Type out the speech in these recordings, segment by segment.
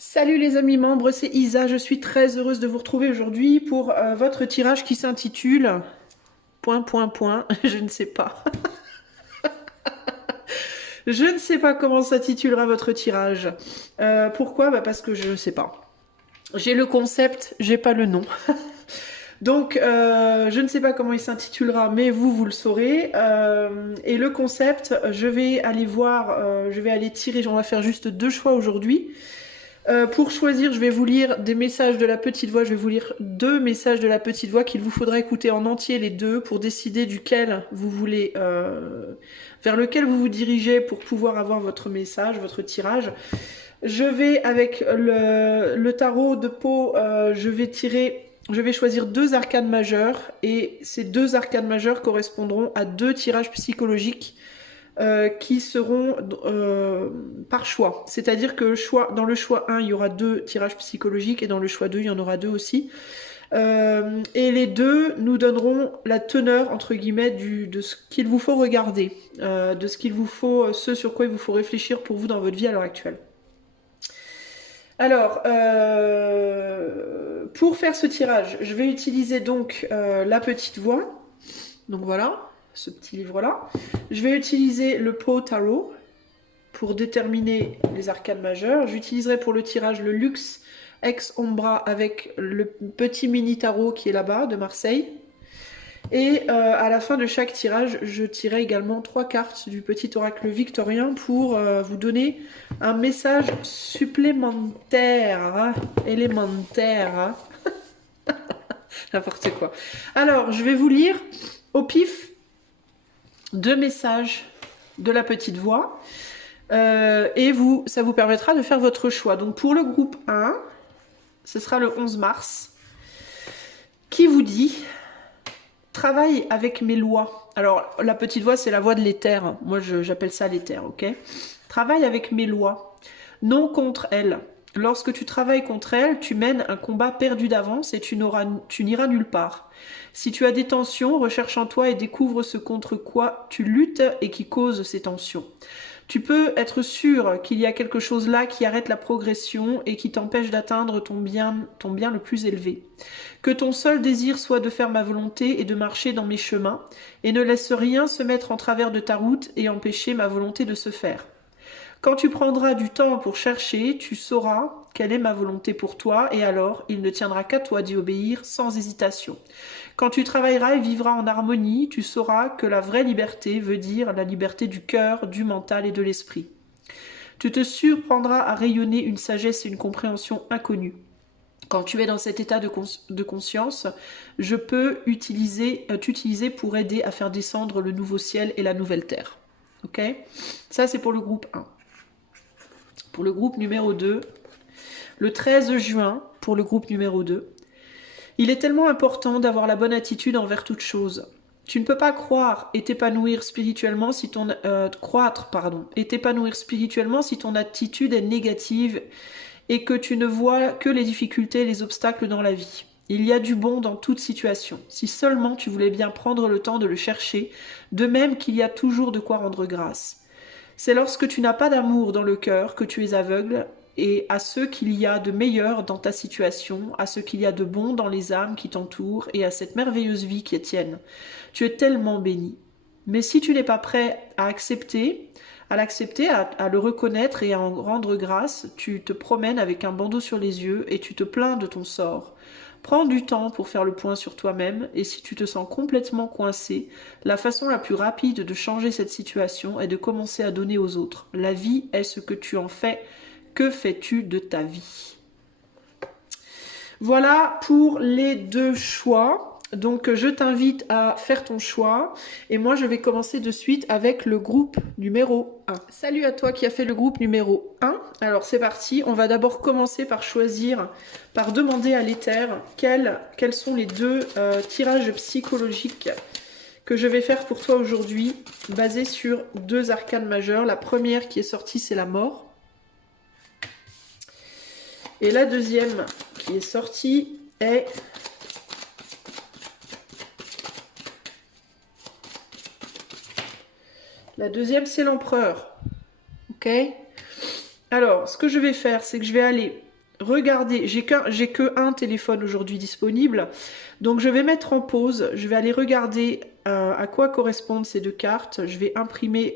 Salut les amis membres, c'est Isa, je suis très heureuse de vous retrouver aujourd'hui pour votre tirage qui s'intitule... je ne sais pas. Je ne sais pas comment s'intitulera votre tirage. Pourquoi? Parce que je ne sais pas. J'ai le concept, j'ai pas le nom. Donc, je ne sais pas comment il s'intitulera, mais vous le saurez. Et le concept, je vais aller voir, je vais aller tirer, on va faire juste 2 choix aujourd'hui. Pour choisir, je vais vous lire des messages de la petite voix. Je vais vous lire 2 messages de la petite voix qu'il vous faudra écouter en entier les 2 pour décider duquel vous voulez, vers lequel vous vous dirigez pour pouvoir avoir votre message, votre tirage. Je vais avec le tarot de Pau, je vais choisir 2 arcanes majeures et ces 2 arcanes majeures correspondront à 2 tirages psychologiques. Qui seront par choix. C'est-à-dire que dans le choix 1, il y aura 2 tirages psychologiques et dans le choix 2, il y en aura 2 aussi. Et les 2 nous donneront la teneur, entre guillemets, de ce qu'il vous faut regarder, de ce sur quoi il vous faut réfléchir pour vous dans votre vie à l'heure actuelle. Alors, pour faire ce tirage, je vais utiliser donc la petite voix. Donc voilà, ce petit livre-là. Je vais utiliser le Pau Tarot pour déterminer les arcanes majeures. J'utiliserai pour le tirage le Luxe Ex Ombra avec le petit mini tarot qui est là-bas de Marseille. Et à la fin de chaque tirage, je tirerai également 3 cartes du petit oracle victorien pour vous donner un message supplémentaire, hein, élémentaire. Hein. N'importe quoi. Alors, je vais vous lire au pif 2 messages de la petite voix et ça vous permettra de faire votre choix. Donc pour le groupe 1, ce sera le 11 mars, qui vous dit « Travaille avec mes lois ». Alors la petite voix, c'est la voix de l'éther. Moi, j'appelle ça l'éther, ok? « Travaille avec mes lois, non contre elles. Lorsque tu travailles contre elles, tu mènes un combat perdu d'avance et tu n'iras nulle part. Si tu as des tensions, recherche en toi et découvre ce contre quoi tu luttes et qui cause ces tensions. Tu peux être sûr qu'il y a quelque chose là qui arrête la progression et qui t'empêche d'atteindre ton bien le plus élevé. Que ton seul désir soit de faire ma volonté et de marcher dans mes chemins, et ne laisse rien se mettre en travers de ta route et empêcher ma volonté de se faire. Quand tu prendras du temps pour chercher, tu sauras quelle est ma volonté pour toi, et alors il ne tiendra qu'à toi d'y obéir sans hésitation. Quand tu travailleras et vivras en harmonie, tu sauras que la vraie liberté veut dire la liberté du cœur, du mental et de l'esprit. Tu te surprendras à rayonner une sagesse et une compréhension inconnues. Quand tu es dans cet état de conscience, je peux t'utiliser pour aider à faire descendre le nouveau ciel et la nouvelle terre. Ok? Ça, c'est pour le groupe 1. Pour le groupe numéro 2, le 13 juin, pour le groupe numéro 2, il est tellement important d'avoir la bonne attitude envers toute chose. Tu ne peux pas croître et t'épanouir spirituellement si ton attitude est négative et que tu ne vois que les difficultés et les obstacles dans la vie. Il y a du bon dans toute situation, si seulement tu voulais bien prendre le temps de le chercher, de même qu'il y a toujours de quoi rendre grâce. C'est lorsque tu n'as pas d'amour dans le cœur que tu es aveugle et à ce qu'il y a de meilleur dans ta situation, à ce qu'il y a de bon dans les âmes qui t'entourent et à cette merveilleuse vie qui est tienne. Tu es tellement béni. Mais si tu n'es pas prêt à l'accepter, à le reconnaître et à en rendre grâce, tu te promènes avec un bandeau sur les yeux et tu te plains de ton sort. Prends du temps pour faire le point sur toi-même et si tu te sens complètement coincé, la façon la plus rapide de changer cette situation est de commencer à donner aux autres. La vie est ce que tu en fais. Que fais-tu de ta vie? Voilà pour les 2 choix. Donc je t'invite à faire ton choix et moi je vais commencer de suite avec le groupe numéro 1. Salut à toi qui as fait le groupe numéro 1. Alors c'est parti, on va d'abord commencer par demander à l'éther quels sont les 2 tirages psychologiques que je vais faire pour toi aujourd'hui, basés sur 2 arcanes majeures. La première qui est sortie, c'est la mort. Et la deuxième qui est sortie est la deuxième, c'est l'empereur. Ok? Alors, ce que je vais faire, c'est que je vais aller regardez, j'ai que un téléphone aujourd'hui disponible, donc je vais mettre en pause, je vais aller regarder à quoi correspondent ces deux cartes, je vais imprimer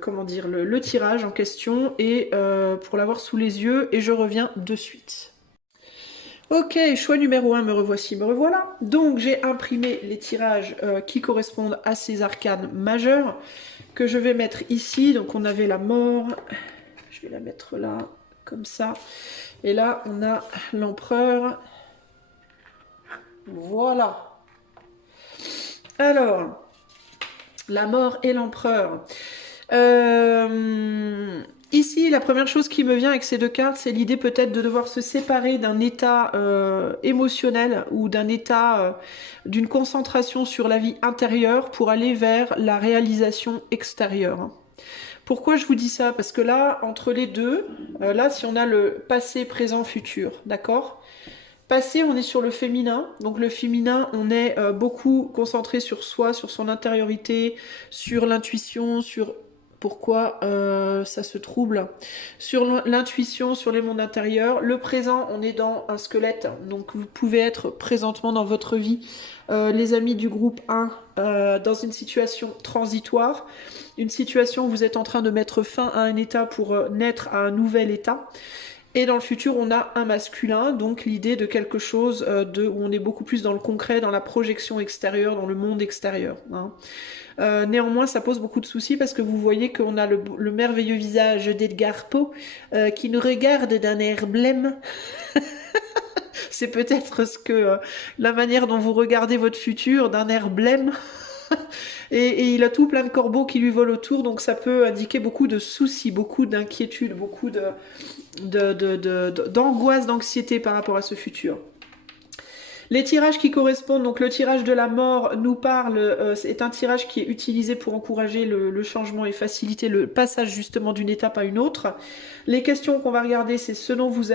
comment dire, le tirage en question et pour l'avoir sous les yeux et je reviens de suite. Ok, choix numéro 1, me revoici, me revoilà. Donc j'ai imprimé les tirages qui correspondent à ces arcanes majeures que je vais mettre ici. Donc on avait la mort, je vais la mettre là, comme ça. Et là on a l'empereur. Voilà. Alors, la mort et l'empereur. Ici, la première chose qui me vient avec ces deux cartes, c'est l'idée peut-être de devoir se séparer d'un état émotionnel ou d'un état d'une concentration sur la vie intérieure pour aller vers la réalisation extérieure. Pourquoi je vous dis ça? Parce que là, entre les deux, là, si on a le passé, présent, futur, d'accord? Passé, on est sur le féminin. Donc le féminin, on est beaucoup concentré sur soi, sur son intériorité, sur l'intuition, sur pourquoi ça se trouble, sur l'intuition, sur les mondes intérieurs. Le présent, on est dans un squelette. Donc vous pouvez être présentement dans votre vie, les amis du groupe 1, dans une situation transitoire. Une situation où vous êtes en train de mettre fin à un état pour naître à un nouvel état. Et dans le futur, on a un masculin, donc l'idée de quelque chose où on est beaucoup plus dans le concret, dans la projection extérieure, dans le monde extérieur. Hein. Néanmoins, ça pose beaucoup de soucis parce que vous voyez qu'on a le merveilleux visage d'Edgar Poe qui nous regarde d'un air blême. C'est peut-être la manière dont vous regardez votre futur, d'un air blême. Et il a tout plein de corbeaux qui lui volent autour, donc ça peut indiquer beaucoup de soucis, beaucoup d'inquiétudes, beaucoup d'angoisse, d'anxiété par rapport à ce futur. Les tirages qui correspondent, donc le tirage de la mort nous parle, c'est un tirage qui est utilisé pour encourager le changement et faciliter le passage justement d'une étape à une autre. Les questions qu'on va regarder, c'est ce dont vous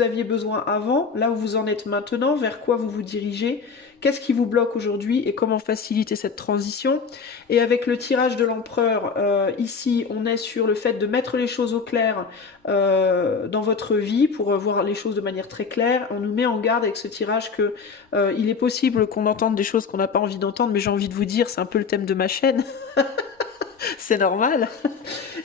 aviez besoin avant, là où vous en êtes maintenant, vers quoi vous vous dirigez, qu'est-ce qui vous bloque aujourd'hui et comment faciliter cette transition. Et avec le tirage de l'empereur, ici, on est sur le fait de mettre les choses au clair dans votre vie pour voir les choses de manière très claire. On nous met en garde avec ce tirage que il est possible qu'on entende des choses qu'on n'a pas envie d'entendre, mais j'ai envie de vous dire, c'est un peu le thème de ma chaîne. C'est normal.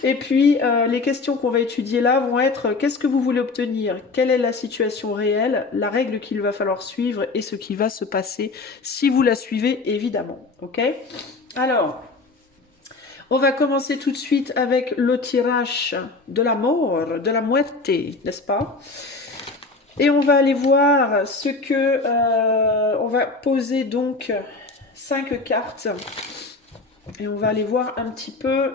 Et puis, les questions qu'on va étudier là vont être qu'est-ce que vous voulez obtenir? Quelle est la situation réelle? La règle qu'il va falloir suivre et ce qui va se passer si vous la suivez, évidemment. Ok? Alors, on va commencer tout de suite avec le tirage de la mort, de la muerte, n'est-ce pas? Et on va aller voir ce que... on va poser donc 5 cartes. Et on va aller voir un petit peu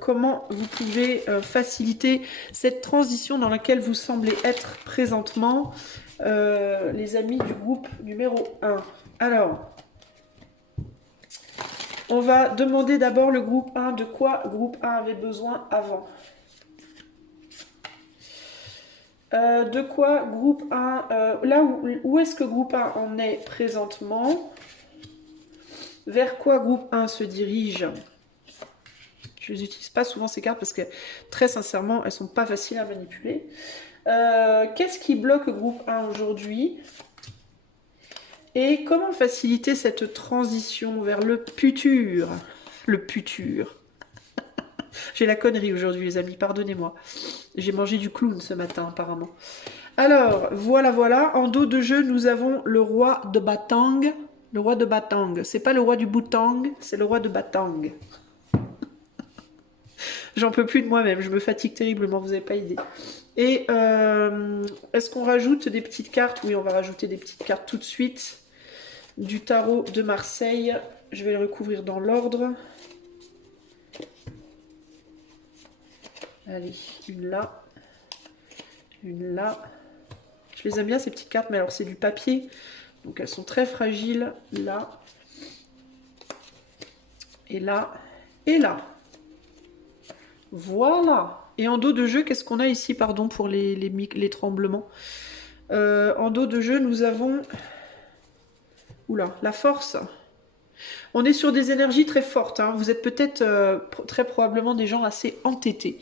comment vous pouvez faciliter cette transition dans laquelle vous semblez être présentement, les amis du groupe numéro 1. Alors, on va demander d'abord le groupe 1, de quoi groupe 1 avait besoin avant. De quoi groupe 1, là où est-ce que groupe 1 en est présentement? Vers quoi groupe 1 se dirige? Je les utilise pas souvent ces cartes parce que très sincèrement, elles sont pas faciles à manipuler. Qu'est-ce qui bloque groupe 1 aujourd'hui? Et comment faciliter cette transition vers le futur? Le futur. J'ai la connerie aujourd'hui les amis, pardonnez-moi. J'ai mangé du clown ce matin apparemment. Alors, voilà. En dos de jeu, nous avons le roi de Batang. Le roi de Batang. C'est pas le roi du Boutang, c'est le roi de Batang. J'en peux plus de moi-même, je me fatigue terriblement, vous n'avez pas idée. Et est-ce qu'on rajoute des petites cartes? Oui, on va rajouter des petites cartes tout de suite. Du tarot de Marseille. Je vais le recouvrir dans l'ordre. Allez, une là. Une là. Je les aime bien ces petites cartes, mais alors c'est du papier. Donc elles sont très fragiles, là, et là, et là. Voilà. Et en dos de jeu, qu'est-ce qu'on a ici, pardon, pour les tremblements? En dos de jeu, nous avons... Oula, la force. On est sur des énergies très fortes. Hein. Vous êtes peut-être très probablement des gens assez entêtés.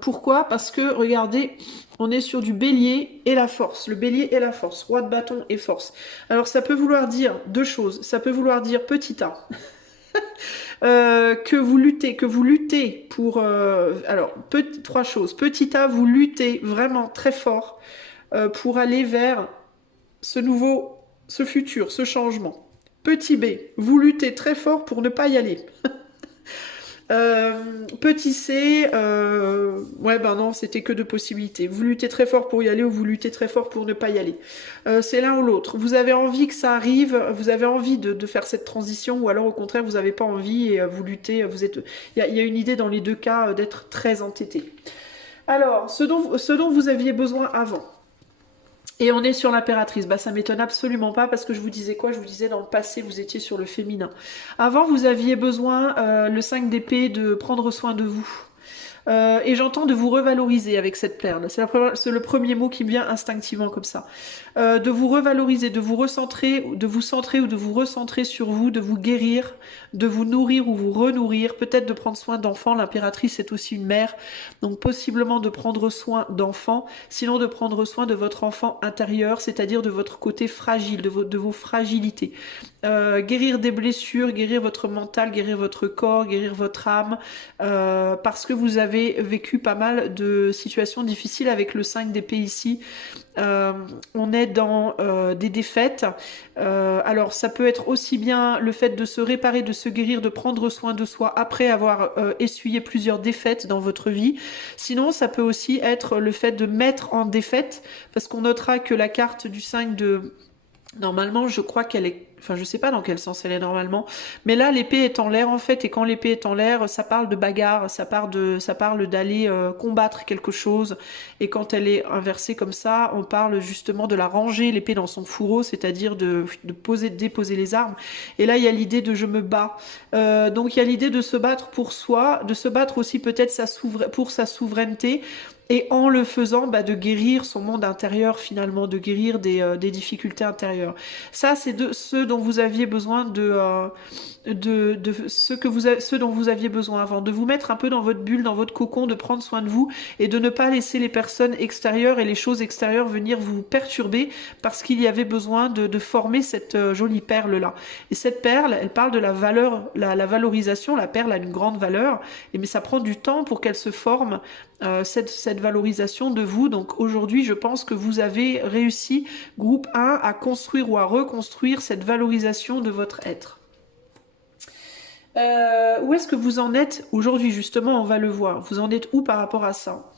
Pourquoi? Parce que, regardez, on est sur du bélier et la force. Le bélier et la force. Roi de bâton et force. Alors, ça peut vouloir dire deux choses. Ça peut vouloir dire petit a. Que vous luttez pour... trois choses. Petit a, vous luttez vraiment très fort pour aller vers ce futur, ce changement. Petit b, vous luttez très fort pour ne pas y aller. Petit c, ouais ben non, c'était que de possibilités. Vous luttez très fort pour y aller ou vous luttez très fort pour ne pas y aller. C'est l'un ou l'autre. Vous avez envie que ça arrive, vous avez envie de faire cette transition, ou alors au contraire vous n'avez pas envie et vous luttez. Il y a une idée dans les deux cas d'être très entêté. Alors, ce dont vous aviez besoin avant. Et on est sur l'impératrice. Bah, ça m'étonne absolument pas parce que je vous disais quoi? Je vous disais dans le passé, vous étiez sur le féminin. Avant, vous aviez besoin, le 5 d'épée, de prendre soin de vous. Et j'entends de vous revaloriser avec cette perle. C'est le premier mot qui me vient instinctivement comme ça. De vous revaloriser, de vous recentrer, de vous centrer ou de vous recentrer sur vous, de vous guérir, de vous nourrir ou vous renourrir, peut-être de prendre soin d'enfants. L'impératrice est aussi une mère, donc possiblement de prendre soin d'enfants, sinon de prendre soin de votre enfant intérieur, c'est-à-dire de votre côté fragile, de vos fragilités. Guérir des blessures, guérir votre mental, guérir votre corps, guérir votre âme, parce que vous avez vécu pas mal de situations difficiles avec le 5 d'épée ici. On est dans des défaites. Alors ça peut être aussi bien le fait de se réparer, de se guérir, de prendre soin de soi après avoir essuyé plusieurs défaites dans votre vie. Sinon ça peut aussi être le fait de mettre en défaite, parce qu'on notera que la carte du 5 de... Normalement, je crois qu'elle est... Enfin, je sais pas dans quel sens elle est normalement. Mais là, l'épée est en l'air, en fait. Et quand l'épée est en l'air, ça parle de bagarre. Ça parle d'aller combattre quelque chose. Et quand elle est inversée comme ça, on parle justement de la ranger, l'épée dans son fourreau, c'est-à-dire de déposer les armes. Et là, il y a l'idée de je me bats. Donc, il y a l'idée de se battre pour soi, de se battre aussi peut-être pour sa souveraineté. Et en le faisant, bah, de guérir son monde intérieur finalement, de guérir des difficultés intérieures. Ça, c'est ce dont vous aviez besoin ce dont vous aviez besoin avant, de vous mettre un peu dans votre bulle, dans votre cocon, de prendre soin de vous et de ne pas laisser les personnes extérieures et les choses extérieures venir vous perturber parce qu'il y avait besoin de former cette jolie perle-là. Et cette perle, elle parle de la valeur, la valorisation. La perle a une grande valeur, mais ça prend du temps pour qu'elle se forme, cette valorisation de vous. Donc aujourd'hui, je pense que vous avez réussi, groupe 1, à construire ou à reconstruire cette valorisation de votre être. Où est-ce que vous en êtes aujourd'hui? Justement, on va le voir. Vous en êtes où par rapport à ça?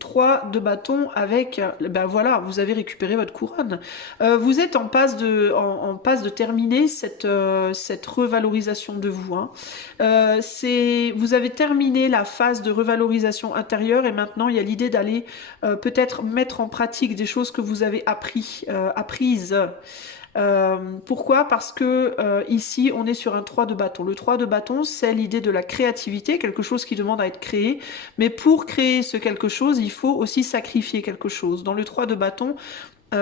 3 de bâton avec, ben voilà, vous avez récupéré votre couronne. Vous êtes en passe de terminer cette revalorisation de vous. Hein. Vous avez terminé la phase de revalorisation intérieure et maintenant il y a l'idée d'aller peut-être mettre en pratique des choses que vous avez apprises. Pourquoi? Parce que ici on est sur un 3 de bâton. Le 3 de bâton, c'est l'idée de la créativité, quelque chose qui demande à être créé, mais pour créer ce quelque chose, il faut aussi sacrifier quelque chose. Dans le 3 de bâton,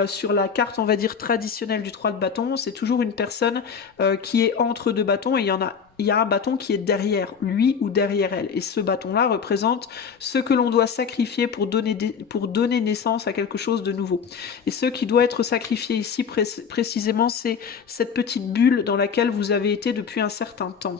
sur la carte, on va dire, traditionnelle du 3 de bâton, c'est toujours une personne qui est entre deux bâtons et il y a un bâton qui est derrière lui ou derrière elle. Et ce bâton-là représente ce que l'on doit sacrifier pour donner naissance à quelque chose de nouveau. Et ce qui doit être sacrifié ici précisément, c'est cette petite bulle dans laquelle vous avez été depuis un certain temps.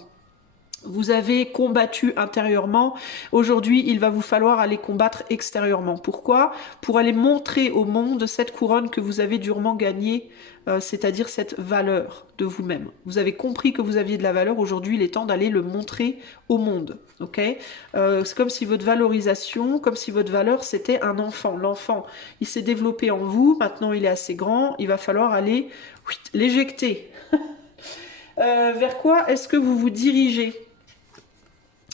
Vous avez combattu intérieurement. Aujourd'hui, il va vous falloir aller combattre extérieurement. Pourquoi? Pour aller montrer au monde cette couronne que vous avez durement gagnée, c'est-à-dire cette valeur de vous-même. Vous avez compris que vous aviez de la valeur. Aujourd'hui, il est temps d'aller le montrer au monde. Ok? C'est comme si votre valorisation, comme si votre valeur, c'était un enfant. L'enfant, il s'est développé en vous. Maintenant, il est assez grand. Il va falloir aller l'éjecter. Vers quoi est-ce que vous vous dirigez?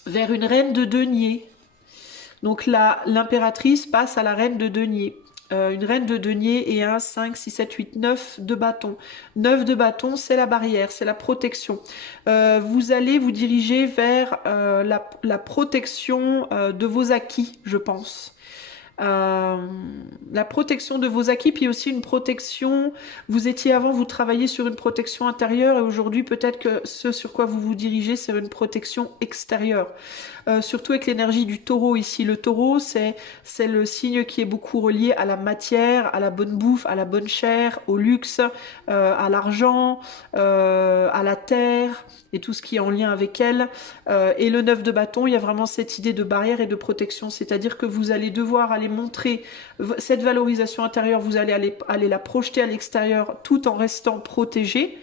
Vers une reine de denier. Donc l'impératrice passe à la reine de denier. Une reine de denier et un 5, 6, 7, 8, 9 de bâton. 9 de bâton, c'est la barrière, c'est la protection. Vous allez vous diriger vers la protection de vos acquis, je pense. la protection de vos acquis, puis aussi une protection. Vous étiez avant, vous travailliez sur une protection intérieure, et aujourd'hui peut-être que ce sur quoi vous vous dirigez, c'est une protection extérieure. Surtout avec l'énergie du taureau ici. Le taureau, c'est le signe qui est beaucoup relié à la matière, à la bonne bouffe, à la bonne chair, au luxe, à l'argent, à la terre et tout ce qui est en lien avec elle. Et le 9 de bâton, il y a vraiment cette idée de barrière et de protection, c'est-à-dire que vous allez devoir aller montrer cette valorisation intérieure, vous allez aller la projeter à l'extérieur tout en restant protégé,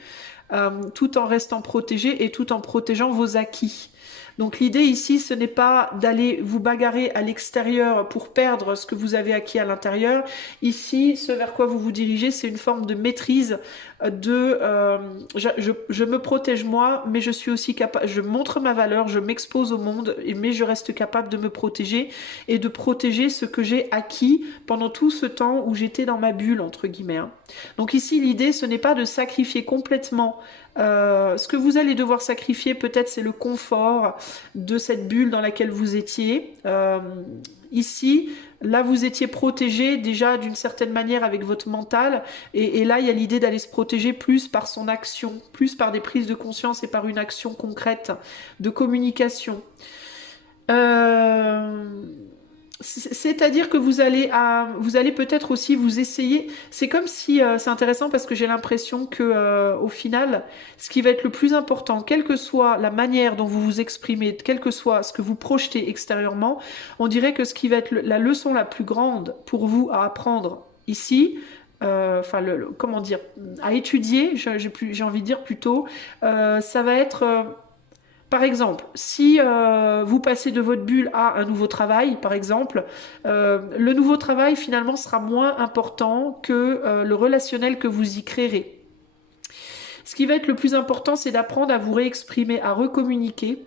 et tout en protégeant vos acquis. Donc l'idée ici, ce n'est pas d'aller vous bagarrer à l'extérieur pour perdre ce que vous avez acquis à l'intérieur. Ici, ce vers quoi vous vous dirigez, c'est une forme de maîtrise je me protège moi, mais je suis aussi capable, je montre ma valeur, je m'expose au monde, mais je reste capable de me protéger et de protéger ce que j'ai acquis pendant tout ce temps où j'étais dans ma bulle, entre guillemets. Hein. Donc ici, l'idée, ce n'est pas de sacrifier complètement. Ce que vous allez devoir sacrifier, peut-être, c'est le confort de cette bulle dans laquelle vous étiez. Ici, là, vous étiez protégé déjà d'une certaine manière avec votre mental. Et là, il y a l'idée d'aller se protéger plus par son action, plus par des prises de conscience et par une action concrète de communication. C'est-à-dire que vous allez peut-être aussi vous essayer. C'est comme si c'est intéressant parce que j'ai l'impression que au final, ce qui va être le plus important, quelle que soit la manière dont vous vous exprimez, quel que soit ce que vous projetez extérieurement, on dirait que ce qui va être la leçon la plus grande pour vous à apprendre ici, comment dire, à étudier, j'ai envie de dire plutôt, ça va être par exemple, si vous passez de votre bulle à un nouveau travail, par exemple, le nouveau travail finalement sera moins important que le relationnel que vous y créerez. Ce qui va être le plus important, c'est d'apprendre à vous réexprimer, à recommuniquer,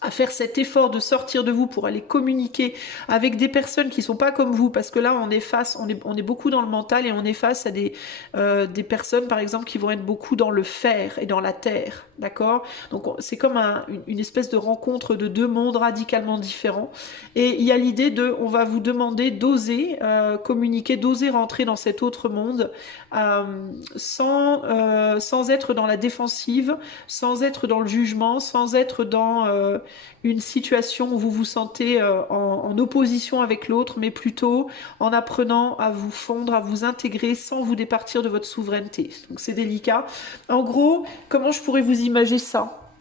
à faire cet effort de sortir de vous pour aller communiquer avec des personnes qui sont pas comme vous, parce que là on est beaucoup dans le mental et on est face à des personnes par exemple qui vont être beaucoup dans le faire et dans la terre, d'accord? Donc c'est comme une espèce de rencontre de deux mondes radicalement différents, et il y a l'idée on va vous demander d'oser communiquer, d'oser rentrer dans cet autre monde sans être dans la défensive, sans être dans le jugement, sans être dans une situation où vous vous sentez en opposition avec l'autre, mais plutôt en apprenant à vous fondre, à vous intégrer sans vous départir de votre souveraineté. Donc c'est délicat. En gros, comment je pourrais vous imaginer ça?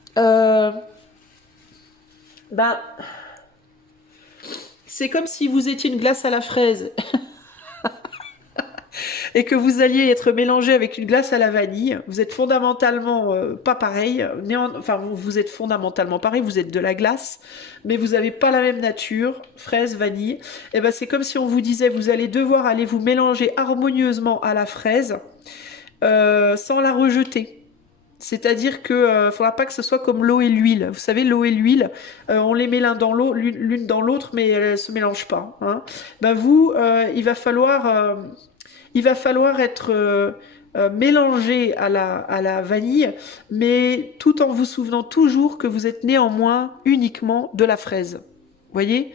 C'est comme si vous étiez une glace à la fraise. Et que vous alliez être mélangé avec une glace à la vanille. Vous êtes fondamentalement pas pareil. Vous êtes fondamentalement pareil, vous êtes de la glace, mais vous n'avez pas la même nature, fraise, vanille. Et ben c'est comme si on vous disait, vous allez devoir aller vous mélanger harmonieusement à la fraise, sans la rejeter. C'est-à-dire que faudra pas que ce soit comme l'eau et l'huile. Vous savez, l'eau et l'huile, on les met l'une dans l'autre, mais elles se mélangent pas. Hein. Ben vous, il va falloir être mélangé à la vanille, mais tout en vous souvenant toujours que vous êtes néanmoins uniquement de la fraise. Vous voyez ?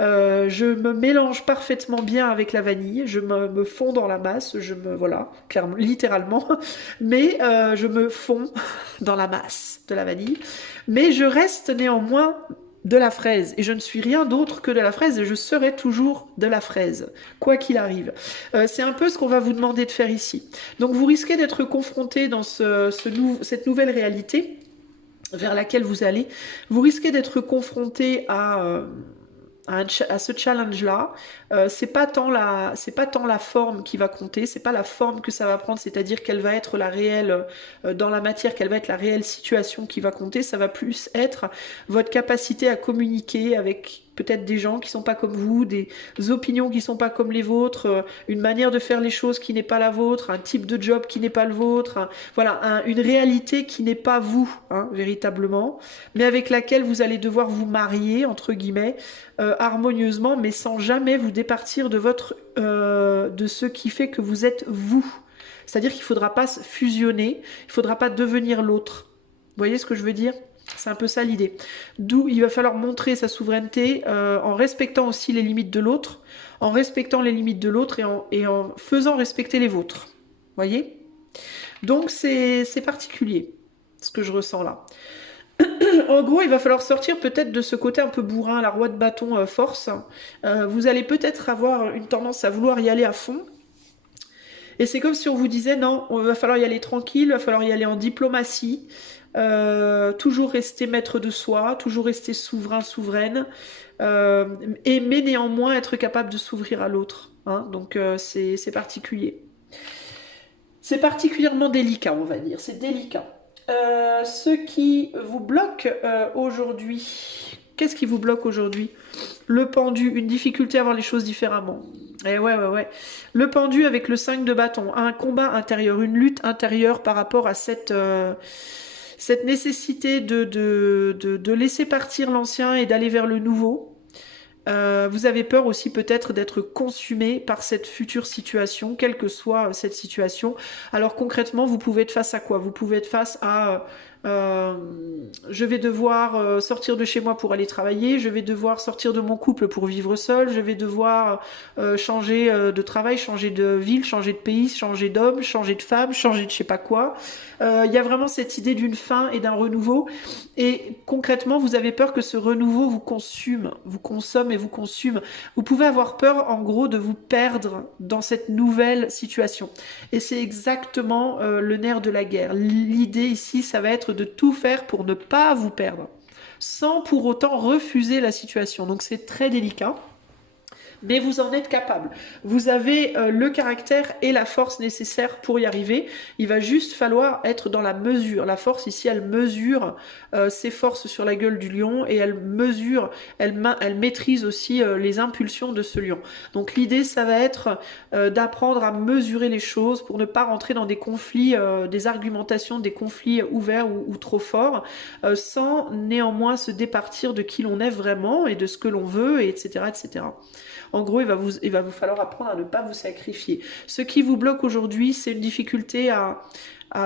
Je me mélange parfaitement bien avec la vanille, je me fonds dans la masse, voilà, clairement, littéralement, mais je me fonds dans la masse de la vanille, mais je reste néanmoins de la fraise, et je ne suis rien d'autre que de la fraise, et je serai toujours de la fraise, quoi qu'il arrive. C'est un peu ce qu'on va vous demander de faire ici. Donc vous risquez d'être confronté dans cette nouvelle réalité vers laquelle vous allez, vous risquez d'être confronté à ce challenge-là. C'est pas tant la forme qui va compter, c'est pas la forme que ça va prendre, c'est-à-dire qu'elle va être la réelle dans la matière, qu'elle va être la réelle situation qui va compter, ça va plus être votre capacité à communiquer avec peut-être des gens qui sont pas comme vous, des opinions qui sont pas comme les vôtres, une manière de faire les choses qui n'est pas la vôtre, un type de job qui n'est pas le vôtre, une réalité qui n'est pas vous, hein, véritablement, mais avec laquelle vous allez devoir vous marier, entre guillemets, harmonieusement, mais sans jamais vous départir de ce qui fait que vous êtes vous. C'est-à-dire qu'il ne faudra pas fusionner, il ne faudra pas devenir l'autre. Vous voyez ce que je veux dire ? C'est un peu ça l'idée. D'où il va falloir montrer sa souveraineté en respectant aussi les limites de l'autre, en respectant les limites de l'autre et en faisant respecter les vôtres. Voyez? Donc c'est particulier, ce que je ressens là. En gros, il va falloir sortir peut-être de ce côté un peu bourrin, la roi de bâton force. Vous allez peut-être avoir une tendance à vouloir y aller à fond. Et c'est comme si on vous disait, non, il va falloir y aller tranquille, il va falloir y aller en diplomatie, toujours rester maître de soi, toujours rester souverain, souveraine, mais néanmoins être capable de s'ouvrir à l'autre. Hein, donc c'est particulier. C'est particulièrement délicat, on va dire, c'est délicat. Ce qui vous bloque aujourd'hui, qu'est-ce qui vous bloque aujourd'hui? Le pendu, une difficulté à voir les choses différemment. Et ouais. Le pendu avec le 5 de bâton, un combat intérieur, une lutte intérieure par rapport à cette nécessité de laisser partir l'ancien et d'aller vers le nouveau. Vous avez peur aussi peut-être d'être consumé par cette future situation, quelle que soit cette situation. Alors concrètement, vous pouvez être face à quoi? Vous pouvez être face à je vais devoir sortir de chez moi pour aller travailler, je vais devoir sortir de mon couple pour vivre seul, je vais devoir changer de travail, changer de ville, changer de pays, changer d'homme, changer de femme, changer de je sais pas quoi. Il y a vraiment cette idée d'une fin et d'un renouveau. Et concrètement, vous avez peur que ce renouveau vous consomme et vous consume. Vous pouvez avoir peur, en gros, de vous perdre dans cette nouvelle situation. Et c'est exactement le nerf de la guerre. L'idée ici, ça va être de tout faire pour ne pas vous perdre, sans pour autant refuser la situation. Donc c'est très délicat. Mais vous en êtes capable. Vous avez le caractère et la force nécessaires pour y arriver. Il va juste falloir être dans la mesure. La force ici, elle mesure ses forces sur la gueule du lion et elle mesure, elle maîtrise aussi les impulsions de ce lion. Donc l'idée, ça va être d'apprendre à mesurer les choses pour ne pas rentrer dans des conflits, des argumentations, des conflits ouverts ou trop forts, sans néanmoins se départir de qui l'on est vraiment et de ce que l'on veut, et etc., etc. En gros, il va vous falloir apprendre à ne pas vous sacrifier. Ce qui vous bloque aujourd'hui, c'est une difficulté à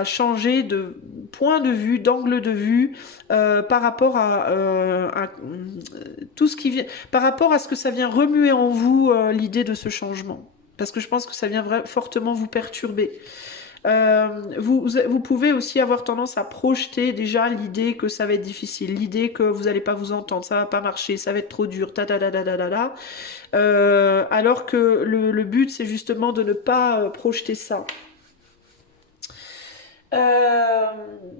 changer de point de vue, d'angle de vue par rapport à tout ce qui vient, par rapport à ce que ça vient remuer en vous l'idée de ce changement. Parce que je pense que ça vient fortement vous perturber. Vous pouvez aussi avoir tendance à projeter déjà l'idée que ça va être difficile, l'idée que vous n'allez pas vous entendre, ça va pas marcher, ça va être trop dur, alors que le but c'est justement de ne pas projeter ça.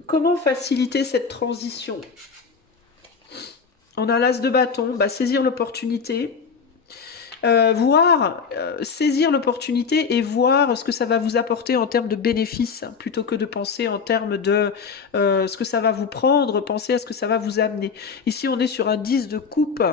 Comment faciliter cette transition? On a l'as de bâton, saisir l'opportunité. Saisir l'opportunité et voir ce que ça va vous apporter en termes de bénéfices, plutôt que de penser en termes de ce que ça va vous prendre, penser à ce que ça va vous amener. Ici, on est sur un 10 de coupe.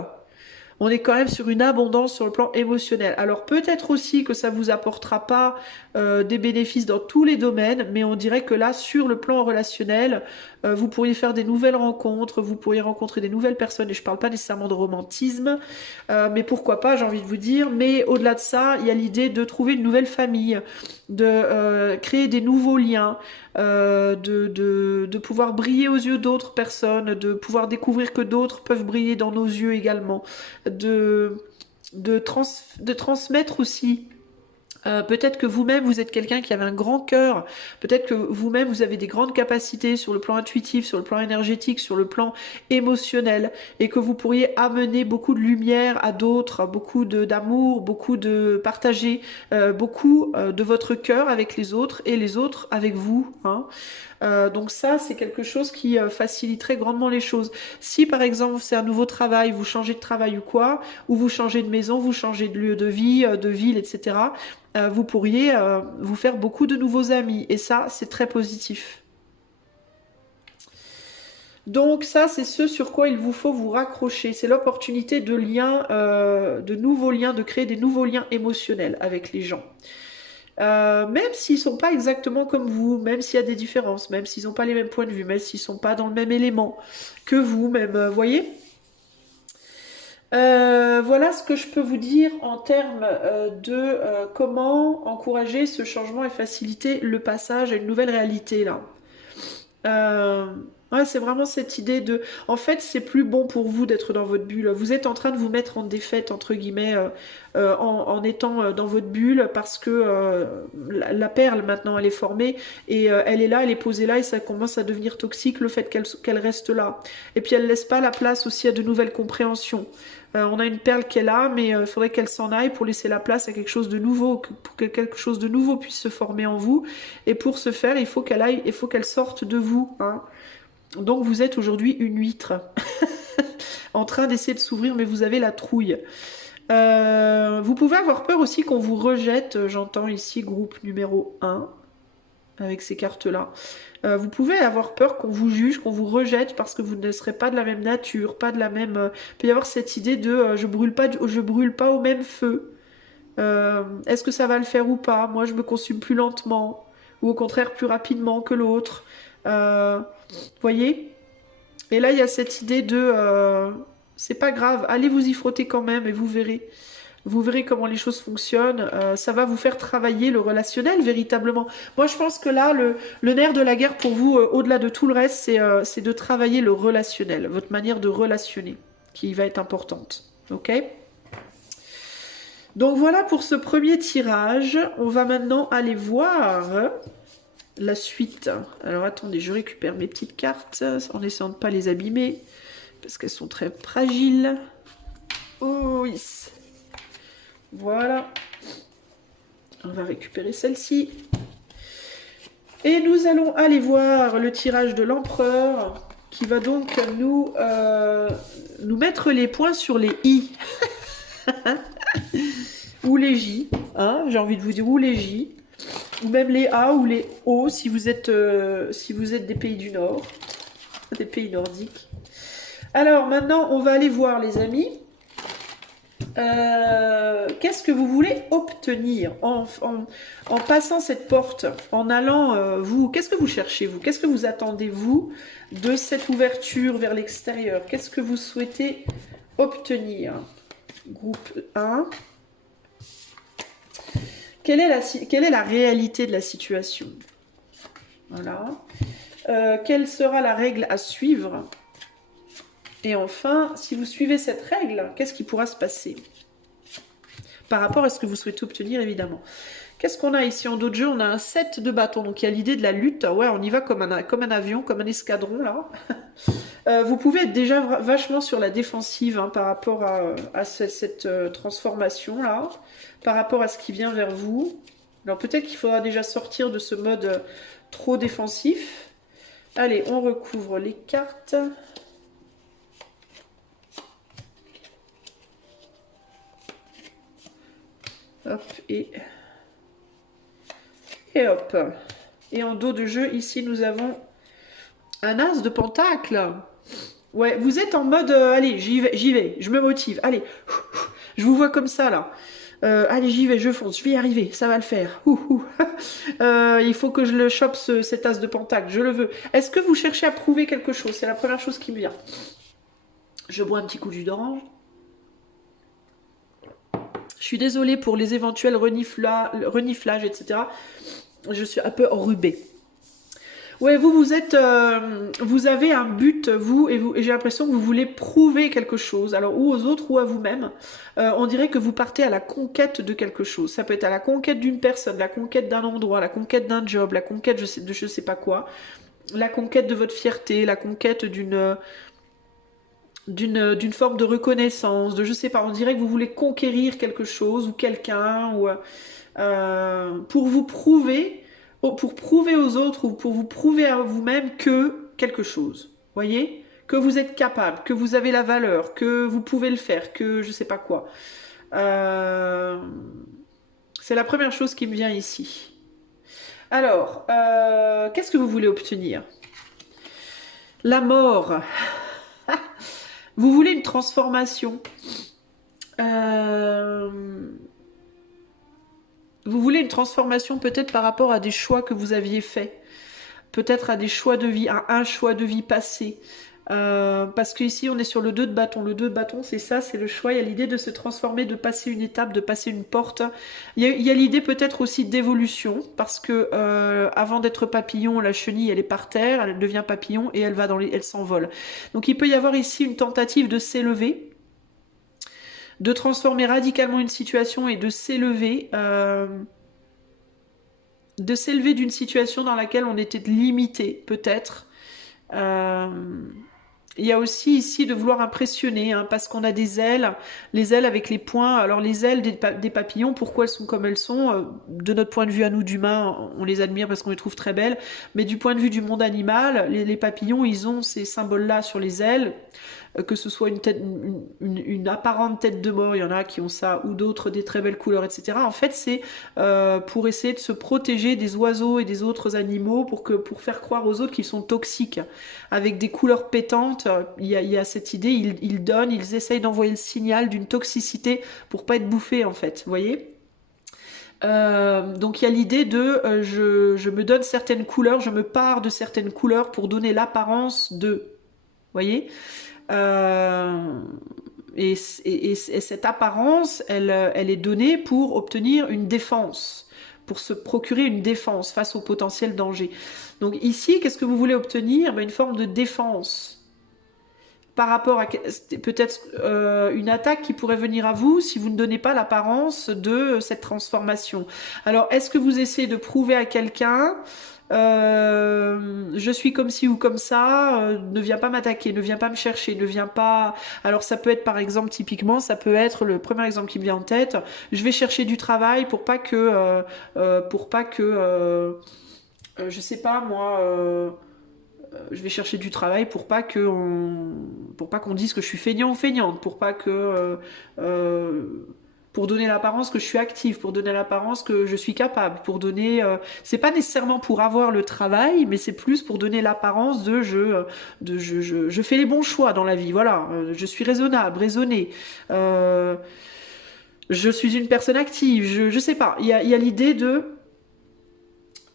On est quand même sur une abondance sur le plan émotionnel. Alors peut-être aussi que ça vous apportera pas des bénéfices dans tous les domaines, mais on dirait que là, sur le plan relationnel, vous pourriez faire des nouvelles rencontres, vous pourriez rencontrer des nouvelles personnes, et je parle pas nécessairement de romantisme, mais pourquoi pas, j'ai envie de vous dire. Mais au-delà de ça, il y a l'idée de trouver une nouvelle famille, de créer des nouveaux liens, de pouvoir briller aux yeux d'autres personnes, de pouvoir découvrir que d'autres peuvent briller dans nos yeux également, de transmettre aussi. Peut-être que vous-même vous êtes quelqu'un qui avait un grand cœur, peut-être que vous-même vous avez des grandes capacités sur le plan intuitif, sur le plan énergétique, sur le plan émotionnel, et que vous pourriez amener beaucoup de lumière à d'autres, beaucoup d'amour, beaucoup de partager, beaucoup de votre cœur avec les autres et les autres avec vous, hein. Donc ça, c'est quelque chose qui faciliterait grandement les choses. Si par exemple c'est un nouveau travail, vous changez de travail ou quoi, ou vous changez de maison, vous changez de lieu de vie, de ville, etc., vous pourriez vous faire beaucoup de nouveaux amis. Et ça, c'est très positif. Donc ça, c'est ce sur quoi il vous faut vous raccrocher. C'est l'opportunité de liens, de nouveaux liens, de créer des nouveaux liens émotionnels avec les gens. Même s'ils sont pas exactement comme vous, même s'il y a des différences, même s'ils n'ont pas les mêmes points de vue, même s'ils sont pas dans le même élément que vous, même, voyez. Voilà ce que je peux vous dire en termes de comment encourager ce changement et faciliter le passage à une nouvelle réalité là. Ouais, c'est vraiment cette idée de... En fait, c'est plus bon pour vous d'être dans votre bulle. Vous êtes en train de vous mettre en défaite, entre guillemets, en étant dans votre bulle, parce que la perle, maintenant, elle est formée, et elle est là, elle est posée là, et ça commence à devenir toxique, le fait qu'elle reste là. Et puis, elle laisse pas la place aussi à de nouvelles compréhensions. On a une perle qui est là, mais il faudrait qu'elle s'en aille pour laisser la place à quelque chose de nouveau, pour que quelque chose de nouveau puisse se former en vous. Et pour ce faire, il faut qu'elle aille, il faut qu'elle sorte de vous, hein. Donc vous êtes aujourd'hui une huître en train d'essayer de s'ouvrir, mais vous avez la trouille. Vous pouvez avoir peur aussi qu'on vous rejette. J'entends ici groupe numéro 1 avec ces cartes-là. Vous pouvez avoir peur qu'on vous juge, qu'on vous rejette parce que vous ne serez pas de la même nature, pas de la même... Il peut y avoir cette idée de je brûle pas au même feu. Est-ce que ça va le faire ou pas? Moi, je me consume plus lentement ou au contraire plus rapidement que l'autre. Voyez? Et là, il y a cette idée de c'est pas grave, allez vous y frotter quand même et vous verrez. Vous verrez comment les choses fonctionnent. Ça va vous faire travailler le relationnel véritablement. Moi, je pense que là, le nerf de la guerre pour vous, au-delà de tout le reste, c'est de travailler le relationnel, votre manière de relationner, qui va être importante. Ok? Donc voilà pour ce premier tirage. On va maintenant aller voir la suite. Alors attendez, je récupère mes petites cartes en essayant de ne pas les abîmer parce qu'elles sont très fragiles. Oh oui. Voilà. On va récupérer celle-ci. Et nous allons aller voir le tirage de l'empereur qui va donc nous mettre les points sur les i. Ou les j. Hein, j'ai envie de vous dire ou les j. Ou même les A ou les O si vous êtes des pays du Nord, des pays nordiques. Alors maintenant, on va aller voir les amis. Qu'est-ce que vous voulez obtenir en passant cette porte, en allant, vous, qu'est-ce que vous cherchez vous? Qu'est-ce que vous attendez vous de cette ouverture vers l'extérieur? Qu'est-ce que vous souhaitez obtenir? Groupe 1. Quelle est la réalité de la situation? Voilà. Quelle sera la règle à suivre? Et enfin, si vous suivez cette règle, qu'est-ce qui pourra se passer? Par rapport à ce que vous souhaitez obtenir, évidemment. Qu'est-ce qu'on a ici en dos de jeu? On a un 7 de bâton, donc il y a l'idée de la lutte. Ouais, on y va comme un avion, comme un escadron, là. Vous pouvez être déjà vachement sur la défensive hein, par rapport à cette transformation-là, par rapport à ce qui vient vers vous. Alors peut-être qu'il faudra déjà sortir de ce mode trop défensif. Allez, on recouvre les cartes. Hop, et hop. Et en dos de jeu, ici, nous avons un as de pentacle. Ouais, vous êtes en mode, allez, j'y vais, je me motive. Allez, je vous vois comme ça, là. Allez, j'y vais, je fonce, je vais y arriver, ça va le faire. Il faut que je le chope, cet as de pentacle, je le veux. Est-ce que vous cherchez à prouver quelque chose? C'est la première chose qui me vient. Je bois un petit coup de jus d'orange. Je suis désolée pour les éventuels reniflages, etc. Je suis un peu enrhumée. Ouais, vous avez un but, et j'ai l'impression que vous voulez prouver quelque chose, alors ou aux autres ou à vous-même. On dirait que vous partez à la conquête de quelque chose. Ça peut être à la conquête d'une personne, la conquête d'un endroit, la conquête d'un job, la conquête de je sais pas quoi, la conquête de votre fierté, la conquête d'une forme de reconnaissance, de je sais pas, on dirait que vous voulez conquérir quelque chose ou quelqu'un, ou pour vous prouver, pour prouver aux autres ou pour vous prouver à vous-même que quelque chose, voyez, que vous êtes capable, que vous avez la valeur, que vous pouvez le faire, que je sais pas quoi. C'est la première chose qui me vient ici. Alors, qu'est-ce que vous voulez obtenir? La mort. Vous voulez une transformation. Vous voulez une transformation peut-être par rapport à des choix que vous aviez faits. Peut-être à des choix de vie, à un choix de vie passé. Parce qu'ici on est sur le 2 de bâton. Le 2 de bâton c'est ça, c'est le choix. Il y a l'idée de se transformer, de passer une étape, de passer une porte. Il y a l'idée peut-être aussi d'évolution, parce que avant d'être papillon, la chenille elle est par terre, elle devient papillon et elle va elle s'envole. Donc il peut y avoir ici une tentative de s'élever, de transformer radicalement une situation et de s'élever d'une situation dans laquelle on était limité, peut-être. Il y a aussi ici de vouloir impressionner, hein, parce qu'on a des ailes, les ailes avec les points. Alors les ailes des papillons, pourquoi elles sont comme elles sont? De notre point de vue à nous d'humains, on les admire parce qu'on les trouve très belles, mais du point de vue du monde animal, les papillons, ils ont ces symboles-là sur les ailes. Que ce soit une apparente tête de mort, il y en a qui ont ça, ou d'autres des très belles couleurs, etc. En fait, c'est pour essayer de se protéger des oiseaux et des autres animaux, pour faire croire aux autres qu'ils sont toxiques. Avec des couleurs pétantes, il y a cette idée, ils essayent d'envoyer le signal d'une toxicité pour pas être bouffés, en fait, vous voyez. Donc il y a l'idée de je me donne certaines couleurs, je me pars de certaines couleurs pour donner l'apparence de, vous voyez. Et cette apparence, elle est donnée pour obtenir une défense, pour se procurer une défense face au potentiel danger. Donc ici, qu'est-ce que vous voulez obtenir? Une forme de défense par rapport à peut-être une attaque qui pourrait venir à vous si vous ne donnez pas l'apparence de cette transformation. Alors, est-ce que vous essayez de prouver à quelqu'un je suis comme ci ou comme ça, ne viens pas m'attaquer, ne viens pas me chercher, ne viens pas... Alors ça peut être par exemple, typiquement, ça peut être le premier exemple qui me vient en tête, je vais chercher du travail pour pas que... je sais pas moi... je vais chercher du travail pour pas qu'on dise que je suis feignant ou feignante, pour donner l'apparence que je suis active, pour donner l'apparence que je suis capable, pour donner... c'est pas nécessairement pour avoir le travail, mais c'est plus pour donner l'apparence de je fais les bons choix dans la vie, voilà, je suis raisonnée, je suis une personne active, je sais pas, il y a l'idée de...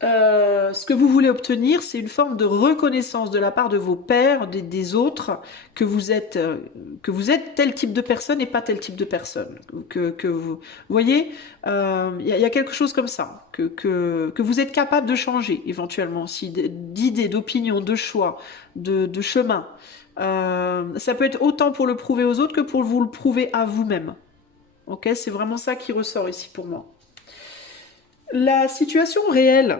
ce que vous voulez obtenir, c'est une forme de reconnaissance de la part de vos pairs, des autres, que vous êtes tel type de personne et pas tel type de personne. Que vous voyez, il y a quelque chose comme ça, que vous êtes capable de changer éventuellement, si d'idées, d'opinions, de choix, de chemin. Ça peut être autant pour le prouver aux autres que pour vous le prouver à vous-même. Ok, c'est vraiment ça qui ressort ici pour moi. La situation réelle,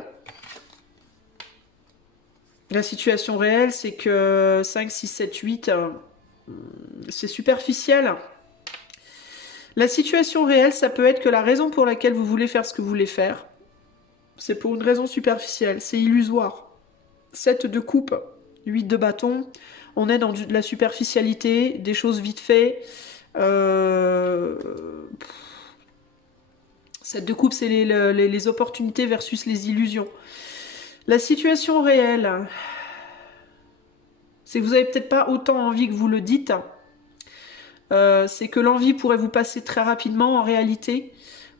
c'est que 5, 6, 7, 8, c'est superficiel. La situation réelle, ça peut être que la raison pour laquelle vous voulez faire ce que vous voulez faire, c'est pour une raison superficielle, c'est illusoire. 7 de coupe, 8 de bâton, on est dans de la superficialité, des choses vite fait. 7 de coupe, c'est les opportunités versus les illusions. La situation réelle, c'est que vous n'avez peut-être pas autant envie que vous le dites. C'est que l'envie pourrait vous passer très rapidement en réalité.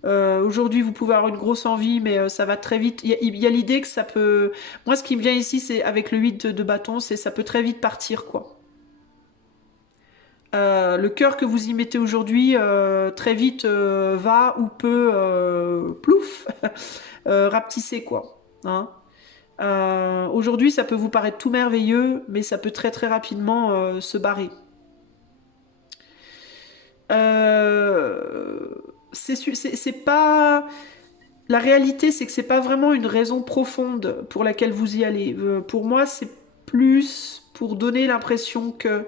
Aujourd'hui, vous pouvez avoir une grosse envie, mais ça va très vite. Il y a l'idée que ça peut... Moi, ce qui me vient ici, c'est avec le 8 de bâton, c'est ça peut très vite partir, quoi. Le cœur que vous y mettez aujourd'hui, très vite va ou peut plouf, rapetisser, quoi. Hein. Aujourd'hui, ça peut vous paraître tout merveilleux, mais ça peut très très rapidement se barrer. C'est pas... La réalité, c'est que c'est pas vraiment une raison profonde pour laquelle vous y allez. Pour moi, c'est plus pour donner l'impression que...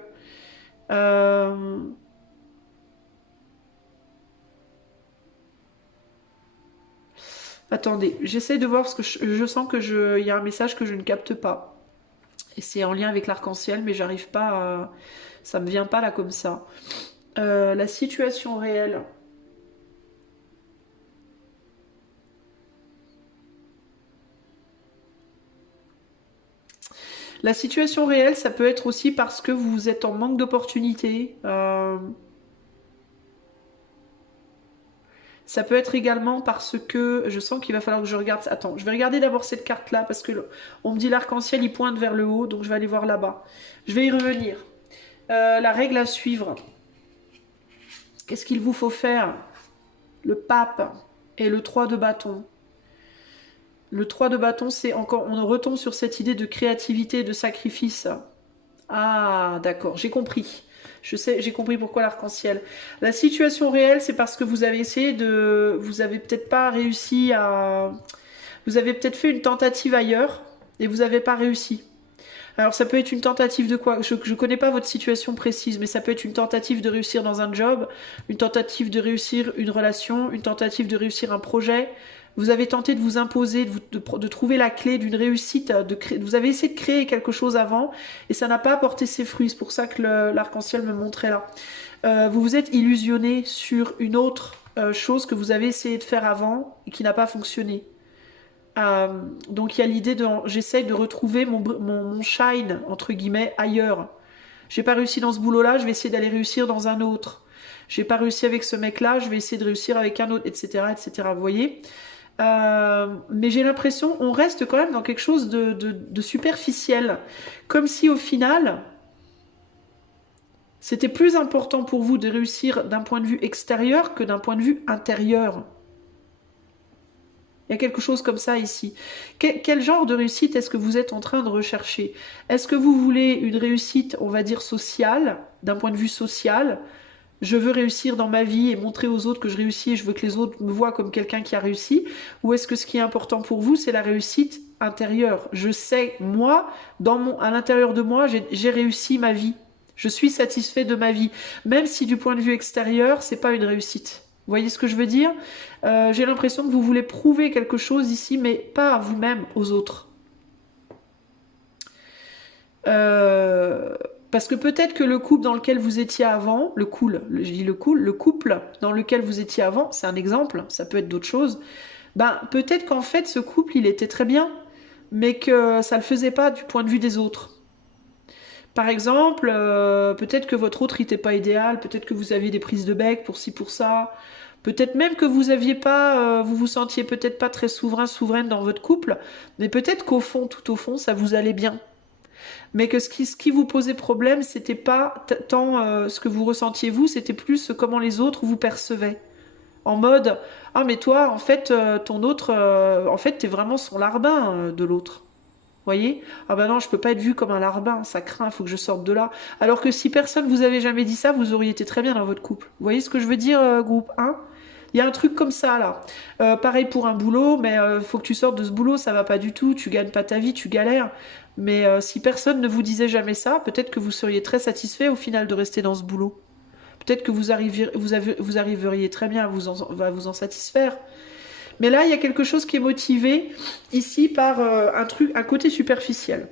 Attendez, j'essaie de voir parce que je sens que il y a un message que je ne capte pas. Et c'est en lien avec l'arc-en-ciel, mais j'arrive pas à... Ça me vient pas là comme ça. La situation réelle. La situation réelle, ça peut être aussi parce que vous êtes en manque d'opportunités. Ça peut être également parce que je sens qu'il va falloir que je regarde. Attends, je vais regarder d'abord cette carte-là parce que on me dit l'arc-en-ciel il pointe vers le haut, donc je vais aller voir là-bas. Je vais y revenir. La règle à suivre. Qu'est-ce qu'il vous faut faire? Le pape et le 3 de bâton. Le 3 de bâton, c'est encore, on retombe sur cette idée de créativité et de sacrifice. Ah, d'accord, j'ai compris. J'ai compris pourquoi l'arc-en-ciel. La situation réelle, c'est parce que vous avez essayé de... Vous avez peut-être pas réussi à... Vous avez peut-être fait une tentative ailleurs et vous n'avez pas réussi. Alors ça peut être une tentative de quoi? Je ne connais pas votre situation précise, mais ça peut être une tentative de réussir dans un job, une tentative de réussir une relation, une tentative de réussir un projet. Vous avez tenté de vous imposer, de trouver la clé d'une réussite. Vous avez essayé de créer quelque chose avant et ça n'a pas apporté ses fruits. C'est pour ça que l'arc-en-ciel me montrait là. Vous vous êtes illusionné sur une autre chose que vous avez essayé de faire avant et qui n'a pas fonctionné. Donc il y a l'idée de j'essaye de retrouver mon shine entre guillemets ailleurs. J'ai pas réussi dans ce boulot là, je vais essayer d'aller réussir dans un autre. J'ai pas réussi avec ce mec là, je vais essayer de réussir avec un autre, etc., etc. Vous voyez. Mais j'ai l'impression on reste quand même dans quelque chose de superficiel, comme si au final c'était plus important pour vous de réussir d'un point de vue extérieur que d'un point de vue intérieur. Il y a quelque chose comme ça ici. Quel genre de réussite est-ce que vous êtes en train de rechercher? Est-ce que vous voulez une réussite, on va dire, sociale, d'un point de vue social? Je veux réussir dans ma vie et montrer aux autres que je réussis et je veux que les autres me voient comme quelqu'un qui a réussi? Ou est-ce que ce qui est important pour vous, c'est la réussite intérieure? Je sais, moi, à l'intérieur de moi, j'ai réussi ma vie. Je suis satisfait de ma vie. Même si du point de vue extérieur, c'est pas une réussite. Vous voyez ce que je veux dire? J'ai l'impression que vous voulez prouver quelque chose ici, mais pas à vous-même, aux autres. Parce que peut-être que le couple dans lequel vous étiez avant, le couple dans lequel vous étiez avant, c'est un exemple, ça peut être d'autres choses, ben peut-être qu'en fait ce couple il était très bien, mais que ça le faisait pas du point de vue des autres. Par exemple, peut-être que votre autre n'était pas idéal, peut-être que vous aviez des prises de bec pour ci, pour ça, peut-être même que vous aviez pas, vous vous sentiez peut-être pas très souveraine dans votre couple, mais peut-être qu'au fond, tout au fond, ça vous allait bien. Mais que ce qui vous posait problème, c'était pas tant ce que vous ressentiez vous, c'était plus comment les autres vous percevaient. En mode, ah mais toi, en fait, ton autre, en fait, t'es vraiment son larbin de l'autre. Voyez? Ah ben non, je peux pas être vue comme un larbin, ça craint, il faut que je sorte de là. Alors que si personne vous avait jamais dit ça, vous auriez été très bien dans votre couple. Vous voyez ce que je veux dire, groupe 1? Il y a un truc comme ça là. Pareil pour un boulot, mais faut que tu sortes de ce boulot, ça va pas du tout, tu gagnes pas ta vie, tu galères. Mais si personne ne vous disait jamais ça, peut-être que vous seriez très satisfait au final de rester dans ce boulot. Peut-être que vous arriveriez très bien à vous en satisfaire. Mais là, il y a quelque chose qui est motivé ici par un côté superficiel.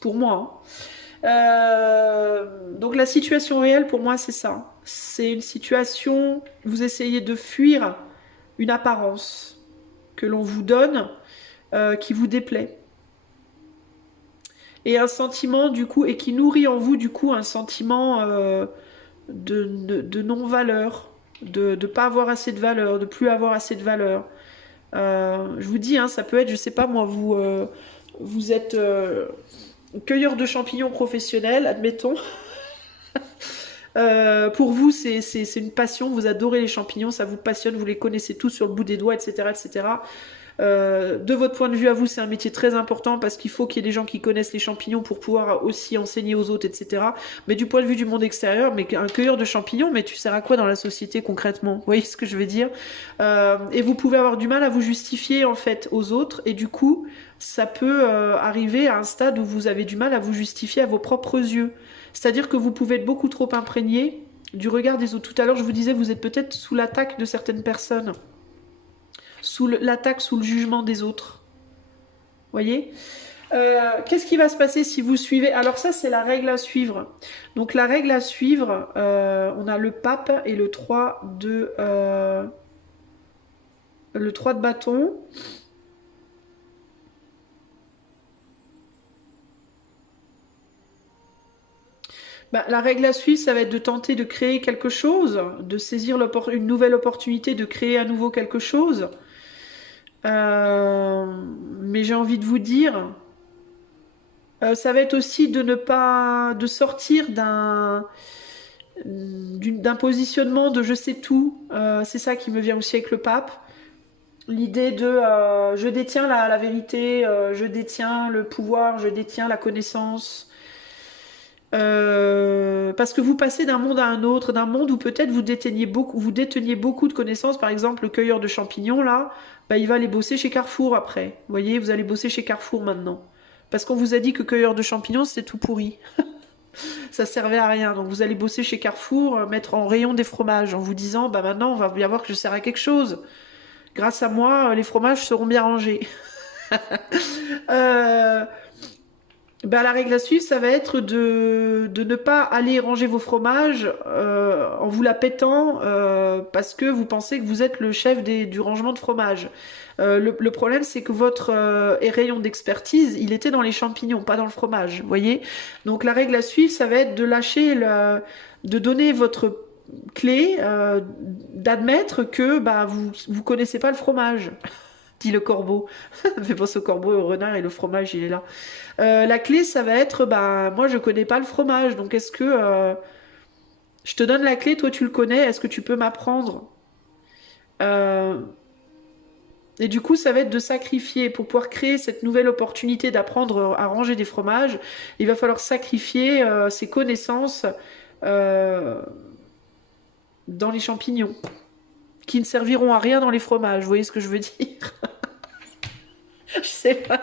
Pour moi. Donc la situation réelle, pour moi, c'est ça. C'est une situation, vous essayez de fuir une apparence que l'on vous donne qui vous déplaît. Et un sentiment, du coup, et qui nourrit en vous, du coup, un sentiment de non-valeur, de ne pas avoir assez de valeur, de plus avoir assez de valeur. Je vous dis, hein, ça peut être, je sais pas moi, vous êtes cueilleur de champignons professionnel, admettons. Pour vous, c'est une passion, vous adorez les champignons, ça vous passionne, vous les connaissez tous sur le bout des doigts, etc., etc. De votre point de vue à vous, c'est un métier très important parce qu'il faut qu'il y ait des gens qui connaissent les champignons pour pouvoir aussi enseigner aux autres, etc. Mais du point de vue du monde extérieur, mais un cueilleur de champignons, mais tu sers à quoi dans la société concrètement? Vous voyez ce que je veux dire? Et vous pouvez avoir du mal à vous justifier en fait aux autres, et du coup, ça peut arriver à un stade où vous avez du mal à vous justifier à vos propres yeux. C'est-à-dire que vous pouvez être beaucoup trop imprégné du regard des autres. Tout à l'heure, je vous disais, vous êtes peut-être sous l'attaque de certaines personnes. Sous l'attaque, sous le jugement des autres. Voyez? Qu'est-ce qui va se passer si vous suivez? Alors ça, c'est la règle à suivre. Donc la règle à suivre, on a le pape et le 3 de bâton. Bah, la règle à suivre, ça va être de tenter de créer quelque chose, de saisir une nouvelle opportunité, de créer à nouveau quelque chose. Mais j'ai envie de vous dire, ça va être aussi de ne pas, de sortir d'un positionnement de je sais tout. C'est ça qui me vient aussi avec le pape. L'idée de je détiens la vérité, je détiens le pouvoir, je détiens la connaissance. Parce que vous passez d'un monde à un autre, d'un monde où peut-être vous déteniez beaucoup de connaissances. Par exemple, le cueilleur de champignons, là, bah, il va aller bosser chez Carrefour après. Vous voyez, vous allez bosser chez Carrefour maintenant. Parce qu'on vous a dit que cueilleur de champignons, c'était tout pourri. Ça servait à rien. Donc vous allez bosser chez Carrefour, mettre en rayon des fromages, en vous disant, bah maintenant, on va bien voir que je sers à quelque chose. Grâce à moi, les fromages seront bien rangés. euh, Ben, la règle à suivre, ça va être de ne pas aller ranger vos fromages en vous la pétant parce que vous pensez que vous êtes le chef du rangement de fromage. Le problème, c'est que votre rayon d'expertise, il était dans les champignons, pas dans le fromage. Vous voyez? Donc la règle à suivre, ça va être de lâcher, de donner votre clé, d'admettre que bah, vous connaissez pas le fromage. Dit le corbeau. Ça fait penser au corbeau et au renard et le fromage, il est là. La clé, ça va être, bah, moi, je connais pas le fromage, donc est-ce que je te donne la clé, toi, tu le connais, est-ce que tu peux m'apprendre? Et du coup, ça va être de sacrifier pour pouvoir créer cette nouvelle opportunité d'apprendre à ranger des fromages. Il va falloir sacrifier ses connaissances euh, dans les champignons, qui ne serviront à rien dans les fromages. Vous voyez ce que je veux dire? Je sais pas,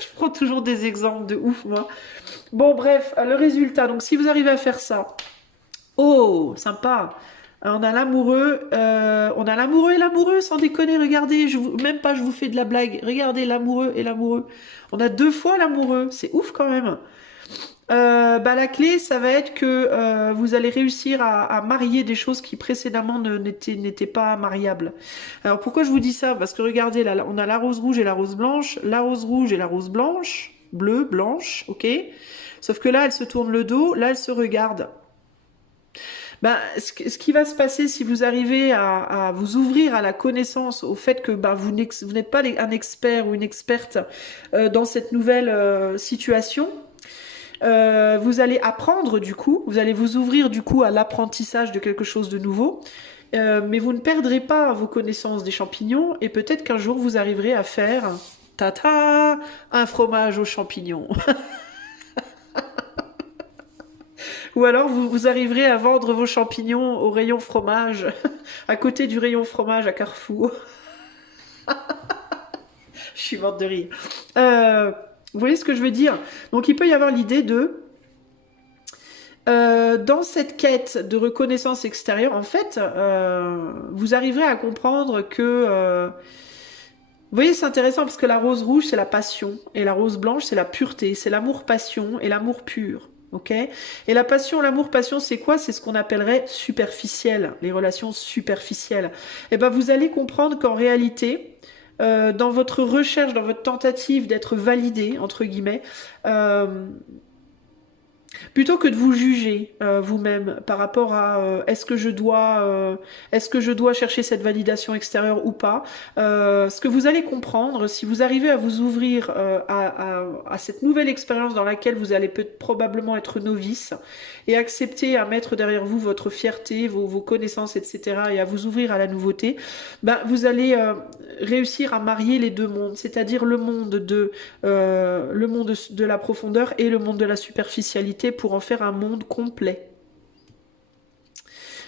je prends toujours des exemples de ouf, moi. Bon, bref, le résultat. Donc, si vous arrivez à faire ça, oh, sympa. On a l'amoureux et l'amoureux, sans déconner. Regardez, même pas, je vous fais de la blague. Regardez l'amoureux et l'amoureux. On a 2 fois l'amoureux, c'est ouf quand même. Bah, la clé, ça va être que vous allez réussir à marier des choses qui précédemment n'étaient pas mariables. Alors pourquoi je vous dis ça? Parce que regardez, là, on a la rose rouge et la rose blanche, la rose rouge et la rose blanche, bleue, blanche, ok? Sauf que là, elle se tourne le dos, là, elle se regarde. Ben, ce qui va se passer si vous arrivez à vous ouvrir à la connaissance, au fait que ben, vous n'êtes pas un expert ou une experte dans cette nouvelle situation, vous allez apprendre du coup, vous allez vous ouvrir du coup à l'apprentissage de quelque chose de nouveau, mais vous ne perdrez pas vos connaissances des champignons et peut-être qu'un jour vous arriverez à faire tata un fromage aux champignons. Ou alors vous arriverez à vendre vos champignons au rayon fromage, à côté du rayon fromage à Carrefour. Je suis morte de rire. Vous voyez ce que je veux dire? Donc il peut y avoir l'idée de... dans cette quête de reconnaissance extérieure, en fait, vous arriverez à comprendre que... vous voyez, c'est intéressant parce que la rose rouge, c'est la passion. Et la rose blanche, c'est la pureté. C'est l'amour-passion et l'amour pur. Ok? Et la passion, l'amour-passion, c'est quoi? C'est ce qu'on appellerait superficiel, les relations superficielles. Et ben, vous allez comprendre qu'en réalité, dans votre recherche, dans votre tentative d'être validé, entre guillemets, plutôt que de vous juger vous-même par rapport à est-ce que je dois chercher cette validation extérieure ou pas, ce que vous allez comprendre, si vous arrivez à vous ouvrir à cette nouvelle expérience dans laquelle vous allez probablement être novice et accepter à mettre derrière vous votre fierté, vos connaissances, etc. et à vous ouvrir à la nouveauté, ben, vous allez réussir à marier les deux mondes, c'est-à-dire le monde de la profondeur et le monde de la superficialité pour en faire un monde complet.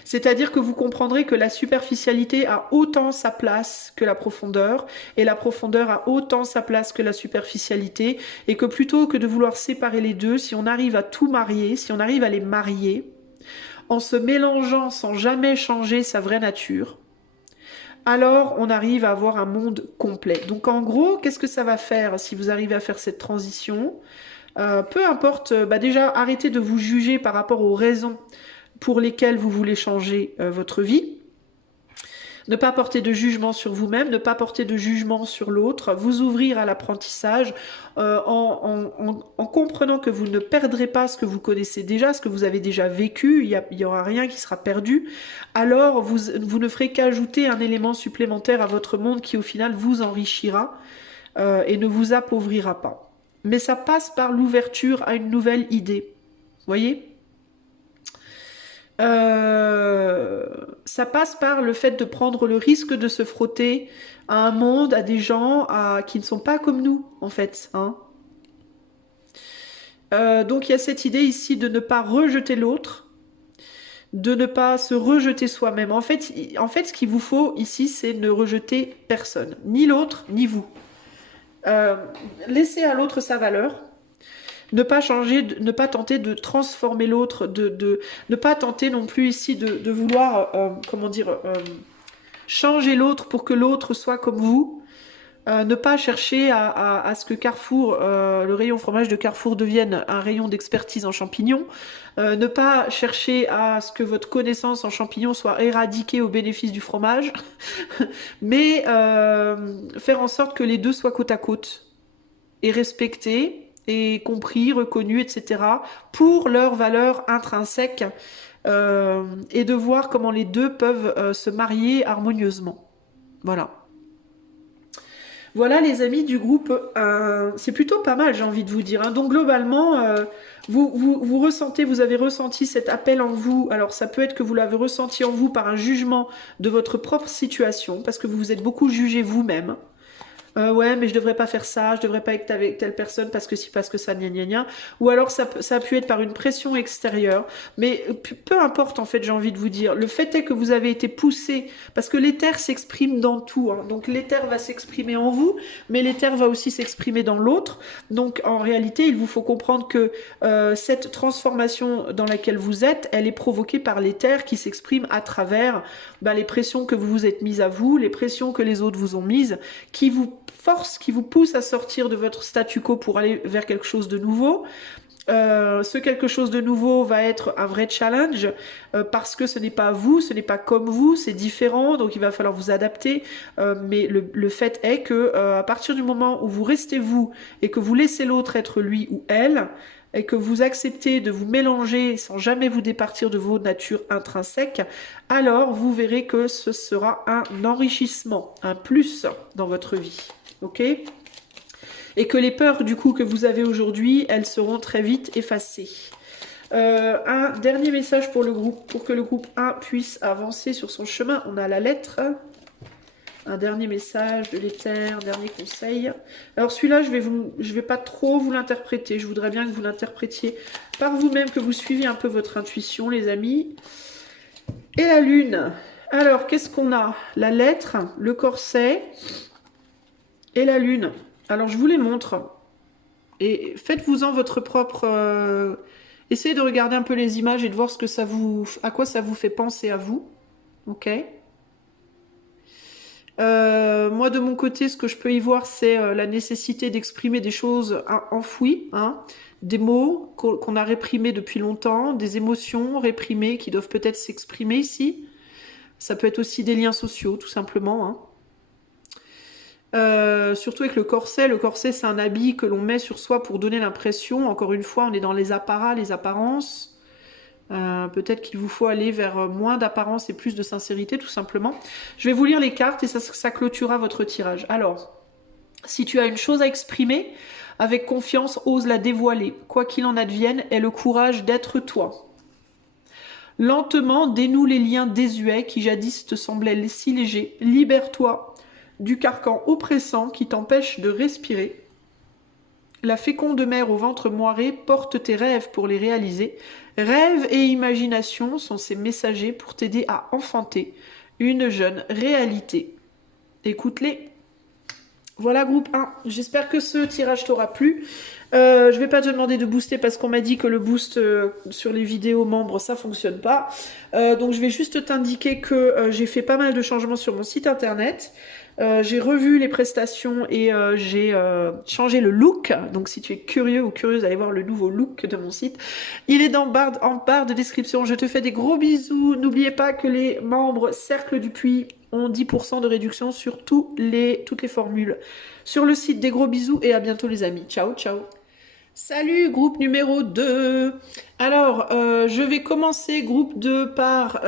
C'est-à-dire que vous comprendrez que la superficialité a autant sa place que la profondeur, et la profondeur a autant sa place que la superficialité, et que plutôt que de vouloir séparer les deux, si on arrive à tout marier, si on arrive à les marier, en se mélangeant sans jamais changer sa vraie nature, alors on arrive à avoir un monde complet. Donc en gros, qu'est-ce que ça va faire si vous arrivez à faire cette transition? Peu importe, bah déjà arrêtez de vous juger par rapport aux raisons pour lesquelles vous voulez changer votre vie. Ne pas porter de jugement sur vous-même, ne pas porter de jugement sur l'autre, vous ouvrir à l'apprentissage en comprenant que vous ne perdrez pas ce que vous connaissez déjà, ce que vous avez déjà vécu, il y aura rien qui sera perdu. Alors vous ne ferez qu'ajouter un élément supplémentaire à votre monde qui au final vous enrichira et ne vous appauvrira pas. Mais ça passe par l'ouverture à une nouvelle idée. Voyez ? Ça passe par le fait de prendre le risque de se frotter à un monde, à des gens qui ne sont pas comme nous, en fait. Hein. Donc il y a cette idée ici de ne pas rejeter l'autre, de ne pas se rejeter soi-même. En fait, ce qu'il vous faut ici, c'est ne rejeter personne, ni l'autre, ni vous. Laissez à l'autre sa valeur. Ne pas changer, ne pas tenter de transformer l'autre, ne pas tenter non plus ici de vouloir, changer l'autre pour que l'autre soit comme vous. Ne pas chercher à ce que Carrefour, le rayon fromage de Carrefour devienne un rayon d'expertise en champignons. Ne pas chercher à ce que votre connaissance en champignons soit éradiquée au bénéfice du fromage. Mais faire en sorte que les deux soient côte à côte et respectés et compris, reconnus, etc. pour leur valeur intrinsèque et de voir comment les deux peuvent se marier harmonieusement. Voilà. Voilà les amis du groupe 1. C'est plutôt pas mal, j'ai envie de vous dire. Hein. Donc globalement, vous avez ressenti cet appel en vous. Alors ça peut être que vous l'avez ressenti en vous par un jugement de votre propre situation, parce que vous vous êtes beaucoup jugé vous-même. Ouais, mais je devrais pas faire ça, je devrais pas être avec telle personne parce que si, parce que ça, gna gna gna. Ou alors ça a pu être par une pression extérieure. Mais peu importe, en fait, j'ai envie de vous dire. Le fait est que vous avez été poussé, parce que l'éther s'exprime dans tout. Hein. Donc l'éther va s'exprimer en vous, mais l'éther va aussi s'exprimer dans l'autre. Donc en réalité, il vous faut comprendre que cette transformation dans laquelle vous êtes, elle est provoquée par l'éther qui s'exprime à travers les pressions que vous vous êtes mises à vous, les pressions que les autres vous ont mises, qui vous force, qui vous pousse à sortir de votre statu quo pour aller vers quelque chose de nouveau. Ce quelque chose de nouveau va être un vrai challenge parce que ce n'est pas vous, ce n'est pas comme vous, c'est différent, donc il va falloir vous adapter. Mais le fait est que à partir du moment où vous restez vous et que vous laissez l'autre être lui ou elle, et que vous acceptez de vous mélanger sans jamais vous départir de vos natures intrinsèques, alors vous verrez que ce sera un enrichissement, un plus dans votre vie. Ok ? Et que les peurs du coup que vous avez aujourd'hui, elles seront très vite effacées. Un dernier message pour le groupe, pour que le groupe 1 puisse avancer sur son chemin. On a la lettre. Un dernier message de l'éther, un dernier conseil. Alors celui-là, je vais pas trop vous l'interpréter. Je voudrais bien que vous l'interprétiez par vous-même, que vous suiviez un peu votre intuition, les amis. Et la lune. Alors, qu'est-ce qu'on a? La lettre, le corset et la lune. Alors, je vous les montre. Et faites-vous-en votre propre... essayez de regarder un peu les images et de voir à quoi ça vous fait penser à vous. Ok ? Moi de mon côté, ce que je peux y voir, c'est la nécessité d'exprimer des choses enfouies, hein, des mots qu'on a réprimés depuis longtemps, des émotions réprimées qui doivent peut-être s'exprimer ici. Ça peut être aussi des liens sociaux, tout simplement. Hein. Surtout avec le corset. Le corset, c'est un habit que l'on met sur soi pour donner l'impression. Encore une fois, on est dans les apparats, les apparences. Peut-être qu'il vous faut aller vers moins d'apparence et plus de sincérité, tout simplement. Je vais vous lire les cartes et ça clôturera votre tirage. Alors, si tu as une chose à exprimer, avec confiance, ose la dévoiler. Quoi qu'il en advienne, aie le courage d'être toi. Lentement, dénoue les liens désuets qui jadis te semblaient si légers. Libère-toi du carcan oppressant qui t'empêche de respirer. La féconde mère au ventre moiré porte tes rêves pour les réaliser. Rêve et imagination sont ces messagers pour t'aider à enfanter une jeune réalité. Écoute-les. Voilà groupe 1. J'espère que ce tirage t'aura plu. Je vais pas te demander de booster parce qu'on m'a dit que le boost sur les vidéos membres, ça fonctionne pas. Donc je vais juste t'indiquer que j'ai fait pas mal de changements sur mon site internet. J'ai revu les prestations et j'ai changé le look. Donc si tu es curieux ou curieuse d'aller voir le nouveau look de mon site, il est en barre de description. Je te fais des gros bisous. N'oubliez pas que les membres Cercle du Puits ont 10% de réduction sur toutes les formules. Sur le site, des gros bisous et à bientôt les amis. Ciao, ciao. Salut, groupe numéro 2. Alors, je vais commencer groupe 2 par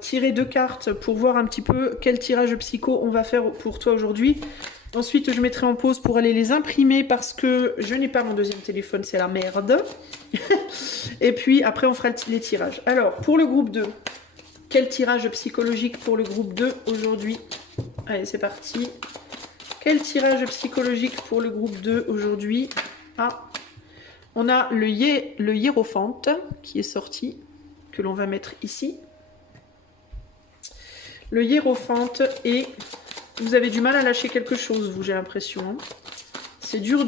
tirer 2 cartes pour voir un petit peu quel tirage psycho on va faire pour toi aujourd'hui. Ensuite, je mettrai en pause pour aller les imprimer parce que je n'ai pas mon deuxième téléphone, c'est la merde. Et puis, après, on fera les tirages. Alors, pour le groupe 2, quel tirage psychologique pour le groupe 2 aujourd'hui? Allez, c'est parti. Quel tirage psychologique pour le groupe 2 aujourd'hui? Ah, on a le hiérophante qui est sorti, que l'on va mettre ici. Le hiérophante et vous avez du mal à lâcher quelque chose, vous, j'ai l'impression. Hein. C'est dur.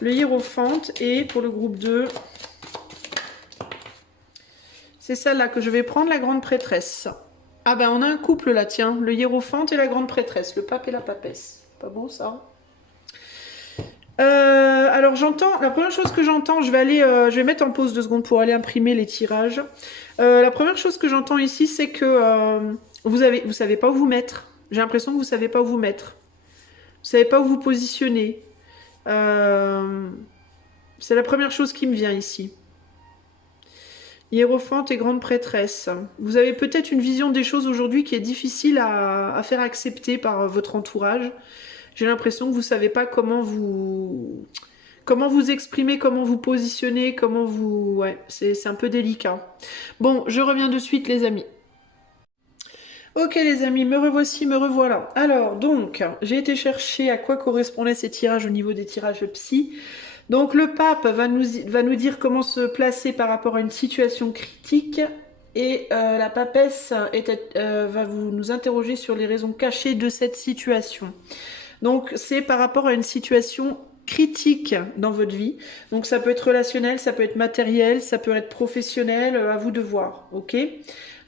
Le hiérophante et pour le groupe 2, c'est celle-là que je vais prendre, la grande prêtresse. Ah ben, on a un couple là, tiens. Le hiérophante et la grande prêtresse, le pape et la papesse. Pas beau, ça? Alors j'entends, la première chose que j'entends, je vais mettre en pause 2 secondes pour aller imprimer les tirages. La première chose que j'entends ici, c'est que vous savez pas où vous mettre. J'ai l'impression que vous savez pas où vous mettre. Vous savez pas où vous positionner. C'est la première chose qui me vient ici. Hiérophante et grande prêtresse. Vous avez peut-être une vision des choses aujourd'hui qui est difficile à faire accepter par votre entourage. J'ai l'impression que vous ne savez pas comment vous exprimer, comment vous positionner, comment vous... Ouais, c'est un peu délicat. Bon, je reviens de suite, les amis. Ok, les amis, me revoici, me revoilà. Alors, donc, j'ai été chercher à quoi correspondaient ces tirages au niveau des tirages psy. Donc, le pape va nous dire comment se placer par rapport à une situation critique. Et la papesse va nous interroger sur les raisons cachées de cette situation. Donc, c'est par rapport à une situation critique dans votre vie. Donc, ça peut être relationnel, ça peut être matériel, ça peut être professionnel, à vous de voir, ok?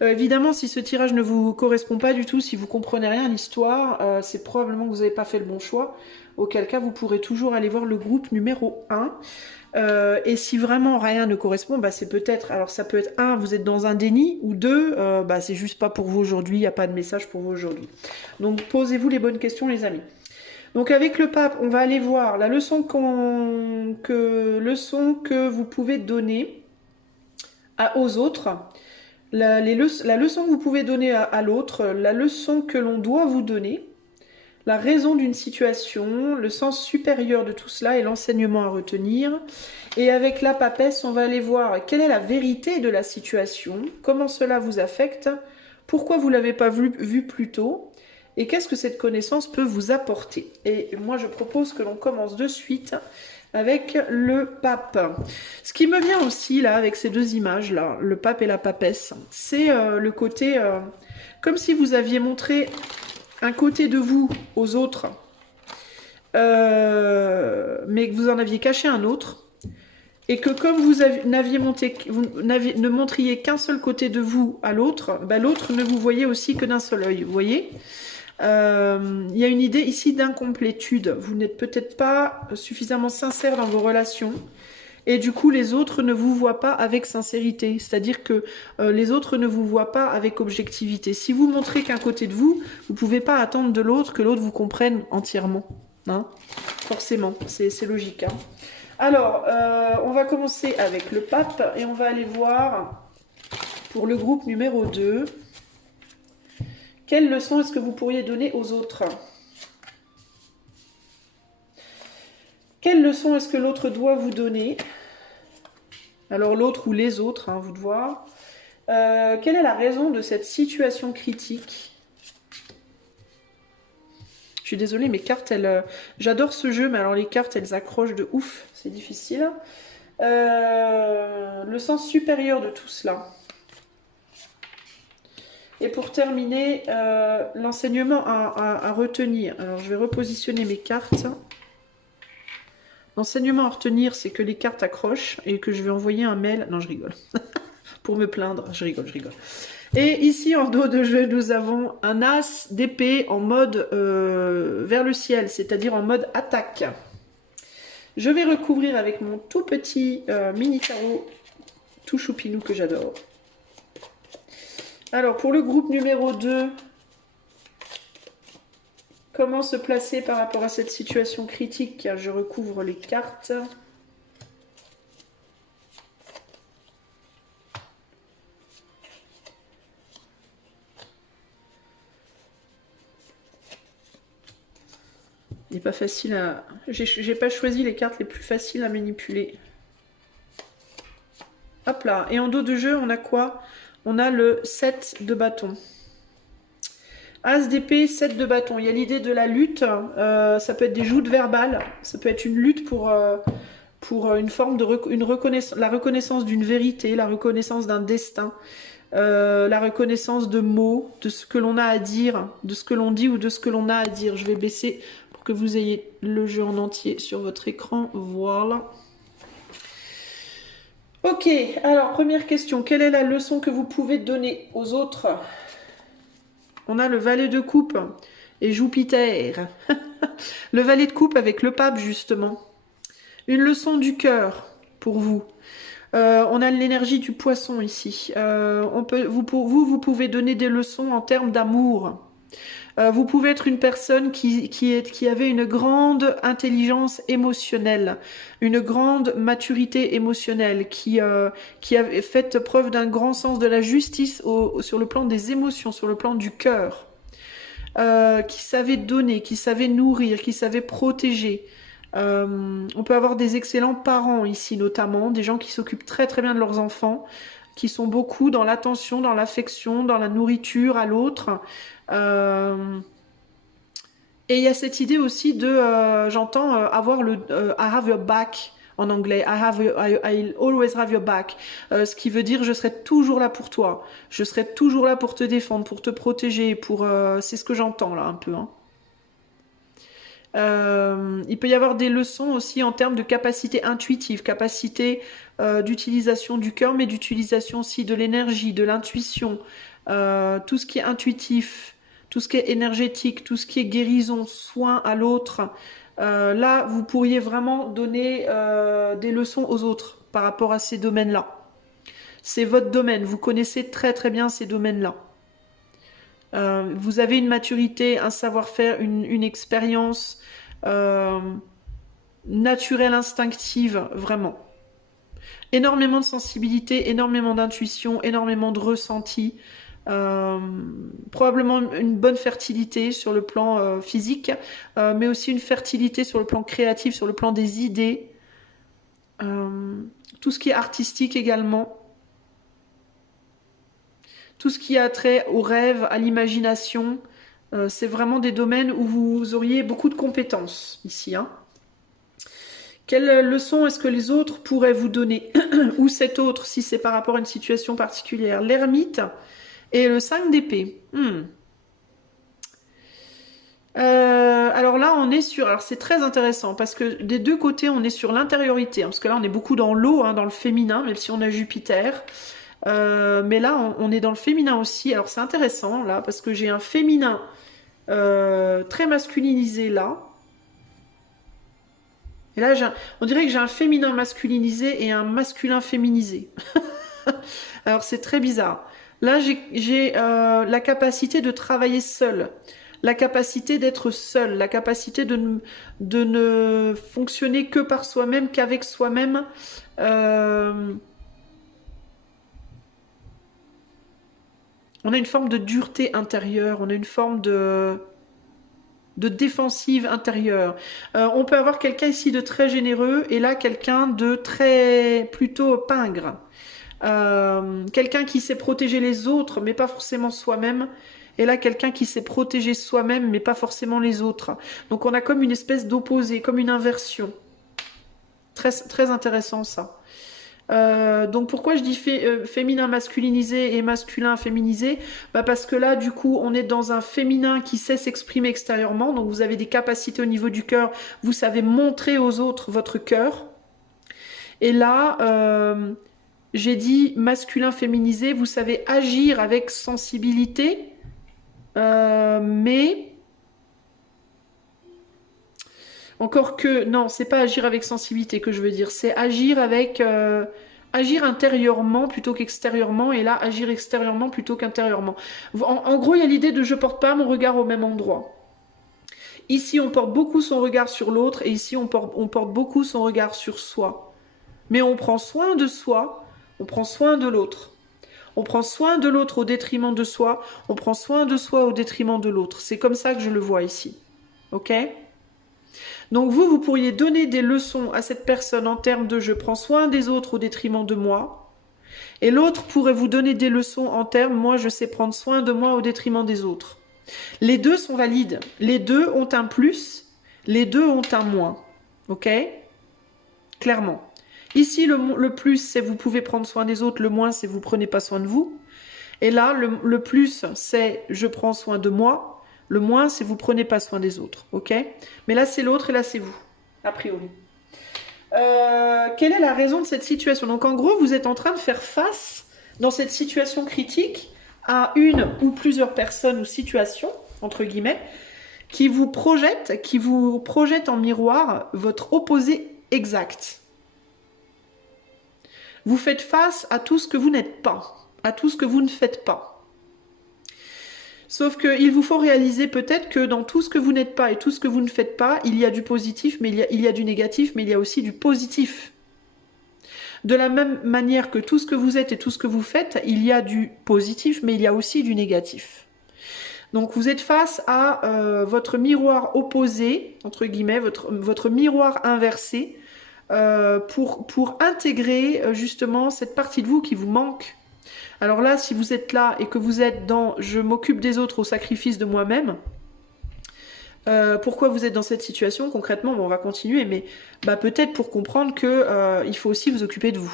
Évidemment, si ce tirage ne vous correspond pas du tout, si vous comprenez rien à l'histoire, c'est probablement que vous n'avez pas fait le bon choix. Auquel cas, vous pourrez toujours aller voir le groupe numéro 1. Et si vraiment rien ne correspond, bah c'est peut-être, alors ça peut être 1, vous êtes dans un déni, ou 2, bah c'est juste pas pour vous aujourd'hui, il n'y a pas de message pour vous aujourd'hui. Donc, posez-vous les bonnes questions, les amis. Donc avec le pape, on va aller voir la leçon que vous pouvez donner aux autres, la leçon que vous pouvez donner à l'autre, la leçon que l'on doit vous donner, la raison d'une situation, le sens supérieur de tout cela et l'enseignement à retenir. Et avec la papesse, on va aller voir quelle est la vérité de la situation, comment cela vous affecte, pourquoi vous ne l'avez pas vu plus tôt, et qu'est-ce que cette connaissance peut vous apporter. Et moi, je propose que l'on commence de suite avec le pape. Ce qui me vient aussi, là, avec ces deux images-là, le pape et la papesse, c'est le côté... comme si vous aviez montré un côté de vous aux autres, mais que vous en aviez caché un autre, et que comme vous ne montriez qu'un seul côté de vous à l'autre, bah, l'autre ne vous voyait aussi que d'un seul œil, vous voyez. Il y a une idée ici d'incomplétude. Vous n'êtes peut-être pas suffisamment sincère dans vos relations. Et du coup, les autres ne vous voient pas avec sincérité. C'est-à-dire que les autres ne vous voient pas avec objectivité. Si vous montrez qu'un côté de vous, vous ne pouvez pas attendre de l'autre que l'autre vous comprenne entièrement. Hein, forcément, c'est logique. Hein. Alors, on va commencer avec le pape et on va aller voir pour le groupe numéro 2. Quelle leçon est-ce que vous pourriez donner aux autres? Quelle leçon est-ce que l'autre doit vous donner? Alors l'autre ou les autres, hein, vous de voir. Quelle est la raison de cette situation critique? Je suis désolée, mes cartes, j'adore ce jeu, mais alors les cartes, elles accrochent de ouf. C'est difficile. Le sens supérieur de tout cela. Et pour terminer, l'enseignement à retenir. Alors, je vais repositionner mes cartes. L'enseignement à retenir, c'est que les cartes accrochent et que je vais envoyer un mail. Non, je rigole. Pour me plaindre, je rigole. Et ici, en dos de jeu, nous avons un as d'épée en mode vers le ciel, c'est-à-dire en mode attaque. Je vais recouvrir avec mon tout petit mini tarot, tout choupinou que j'adore. Alors, pour le groupe numéro 2, Comment se placer par rapport à cette situation critique? Je recouvre les cartes. Il n'est pas facile à... J'ai pas choisi les cartes les plus faciles à manipuler. Hop là. Et en dos de jeu, on a quoi? On a le 7 de bâton. As d'épée, 7 de bâton. Il y a l'idée de la lutte. Ça peut être des joutes verbales. Ça peut être une lutte pour une forme de la reconnaissance d'une vérité, la reconnaissance d'un destin, la reconnaissance de mots, de ce que l'on a à dire, de ce que l'on dit ou de ce que l'on a à dire. Je vais baisser pour que vous ayez le jeu en entier sur votre écran. Voilà. Ok, alors première question. Quelle est la leçon que vous pouvez donner aux autres? On a le valet de coupe et Jupiter. Le valet de coupe avec le pape, justement. Une leçon du cœur pour vous. On a l'énergie du poisson ici. Vous pouvez donner des leçons en termes d'amour. Vous pouvez être une personne qui avait une grande intelligence émotionnelle, une grande maturité émotionnelle, qui avait fait preuve d'un grand sens de la justice sur le plan des émotions, sur le plan du cœur, qui savait donner, qui savait nourrir, qui savait protéger. On peut avoir des excellents parents ici, notamment, des gens qui s'occupent très très bien de leurs enfants, qui sont beaucoup dans l'attention, dans l'affection, dans la nourriture à l'autre. Et il y a cette idée aussi de, j'entends avoir le I have your back en anglais, I'll always have your back, ce qui veut dire je serai toujours là pour toi, je serai toujours là pour te défendre, pour te protéger, c'est ce que j'entends là un peu. Hein. Il peut y avoir des leçons aussi en termes de capacité intuitive, capacité d'utilisation du cœur, mais d'utilisation aussi de l'énergie, de l'intuition, tout ce qui est intuitif, tout ce qui est énergétique, tout ce qui est guérison, soin à l'autre. Là, vous pourriez vraiment donner des leçons aux autres par rapport à ces domaines-là. C'est votre domaine, vous connaissez très très bien ces domaines-là. Vous avez une maturité, un savoir-faire, une expérience naturelle, instinctive, vraiment. Énormément de sensibilité, énormément d'intuition, énormément de ressenti. Probablement une bonne fertilité sur le plan physique, mais aussi une fertilité sur le plan créatif, sur le plan des idées. Tout ce qui est artistique également. Tout ce qui a trait au rêve, à l'imagination, c'est vraiment des domaines où vous auriez beaucoup de compétences ici. Hein. Quelle leçon est-ce que les autres pourraient vous donner? Ou cet autre, si c'est par rapport à une situation particulière? L'ermite et le 5 d'épée. Alors là, on est sur... Alors c'est très intéressant, parce que des deux côtés, on est sur l'intériorité. Hein, parce que là, on est beaucoup dans l'eau, hein, dans le féminin, même si on a Jupiter. Mais là, on est dans le féminin aussi. Alors c'est intéressant, là, parce que j'ai un féminin très masculinisé, là. Et là, on dirait que j'ai un féminin masculinisé et un masculin féminisé. Alors c'est très bizarre. Là, j'ai la capacité de travailler seul, la capacité d'être seul, la capacité de ne fonctionner que par soi-même, qu'avec soi-même. On a une forme de dureté intérieure, on a une forme de défensive intérieure. On peut avoir quelqu'un ici de très généreux et là quelqu'un de très plutôt pingre. Quelqu'un qui sait protéger les autres mais pas forcément soi-même. Et là quelqu'un qui sait protéger soi-même mais pas forcément les autres. Donc on a comme une espèce d'opposé, comme une inversion. Très, très intéressant ça. Donc pourquoi je dis féminin masculinisé et masculin féminisé? Parce que là du coup on est dans un féminin qui sait s'exprimer extérieurement, donc vous avez des capacités au niveau du cœur, vous savez montrer aux autres votre cœur. Et là j'ai dit masculin féminisé, vous savez agir avec sensibilité, mais encore que, non, c'est pas agir avec sensibilité que je veux dire, c'est agir avec... agir intérieurement plutôt qu'extérieurement, et là, agir extérieurement plutôt qu'intérieurement. En gros, il y a l'idée de je porte pas mon regard au même endroit. Ici, on porte beaucoup son regard sur l'autre et ici, on porte beaucoup son regard sur soi. Mais on prend soin de soi, on prend soin de l'autre. On prend soin de l'autre au détriment de soi, on prend soin de soi au détriment de l'autre. C'est comme ça que je le vois ici. Ok ? Donc vous pourriez donner des leçons à cette personne en termes de « je prends soin des autres au détriment de moi ». Et l'autre pourrait vous donner des leçons en termes « moi, je sais prendre soin de moi au détriment des autres ». Les deux sont valides. Les deux ont un plus, les deux ont un moins. Ok ? Clairement. Ici, le plus, c'est vous pouvez prendre soin des autres. Le moins, c'est vous prenez pas soin de vous. Et là, le plus, c'est je prends soin de moi. Le moins, c'est vous prenez pas soin des autres. Ok ? Mais là, c'est l'autre et là, c'est vous, a priori. Quelle est la raison de cette situation? Donc, en gros, vous êtes en train de faire face, dans cette situation critique, à une ou plusieurs personnes ou situations, entre guillemets, qui vous projettent en miroir votre opposé exact. Vous faites face à tout ce que vous n'êtes pas, à tout ce que vous ne faites pas. Sauf qu'il vous faut réaliser peut-être que dans tout ce que vous n'êtes pas et tout ce que vous ne faites pas, il y a du positif, mais il y a du négatif, mais il y a aussi du positif. De la même manière que tout ce que vous êtes et tout ce que vous faites, il y a du positif, mais il y a aussi du négatif. Donc vous êtes face à votre miroir opposé, entre guillemets, votre miroir inversé, pour intégrer justement cette partie de vous qui vous manque. Alors là, si vous êtes là et que vous êtes dans « je m'occupe des autres au sacrifice de moi-même », pourquoi vous êtes dans cette situation concrètement? Bon, on va continuer, mais peut-être pour comprendre que il faut aussi vous occuper de vous,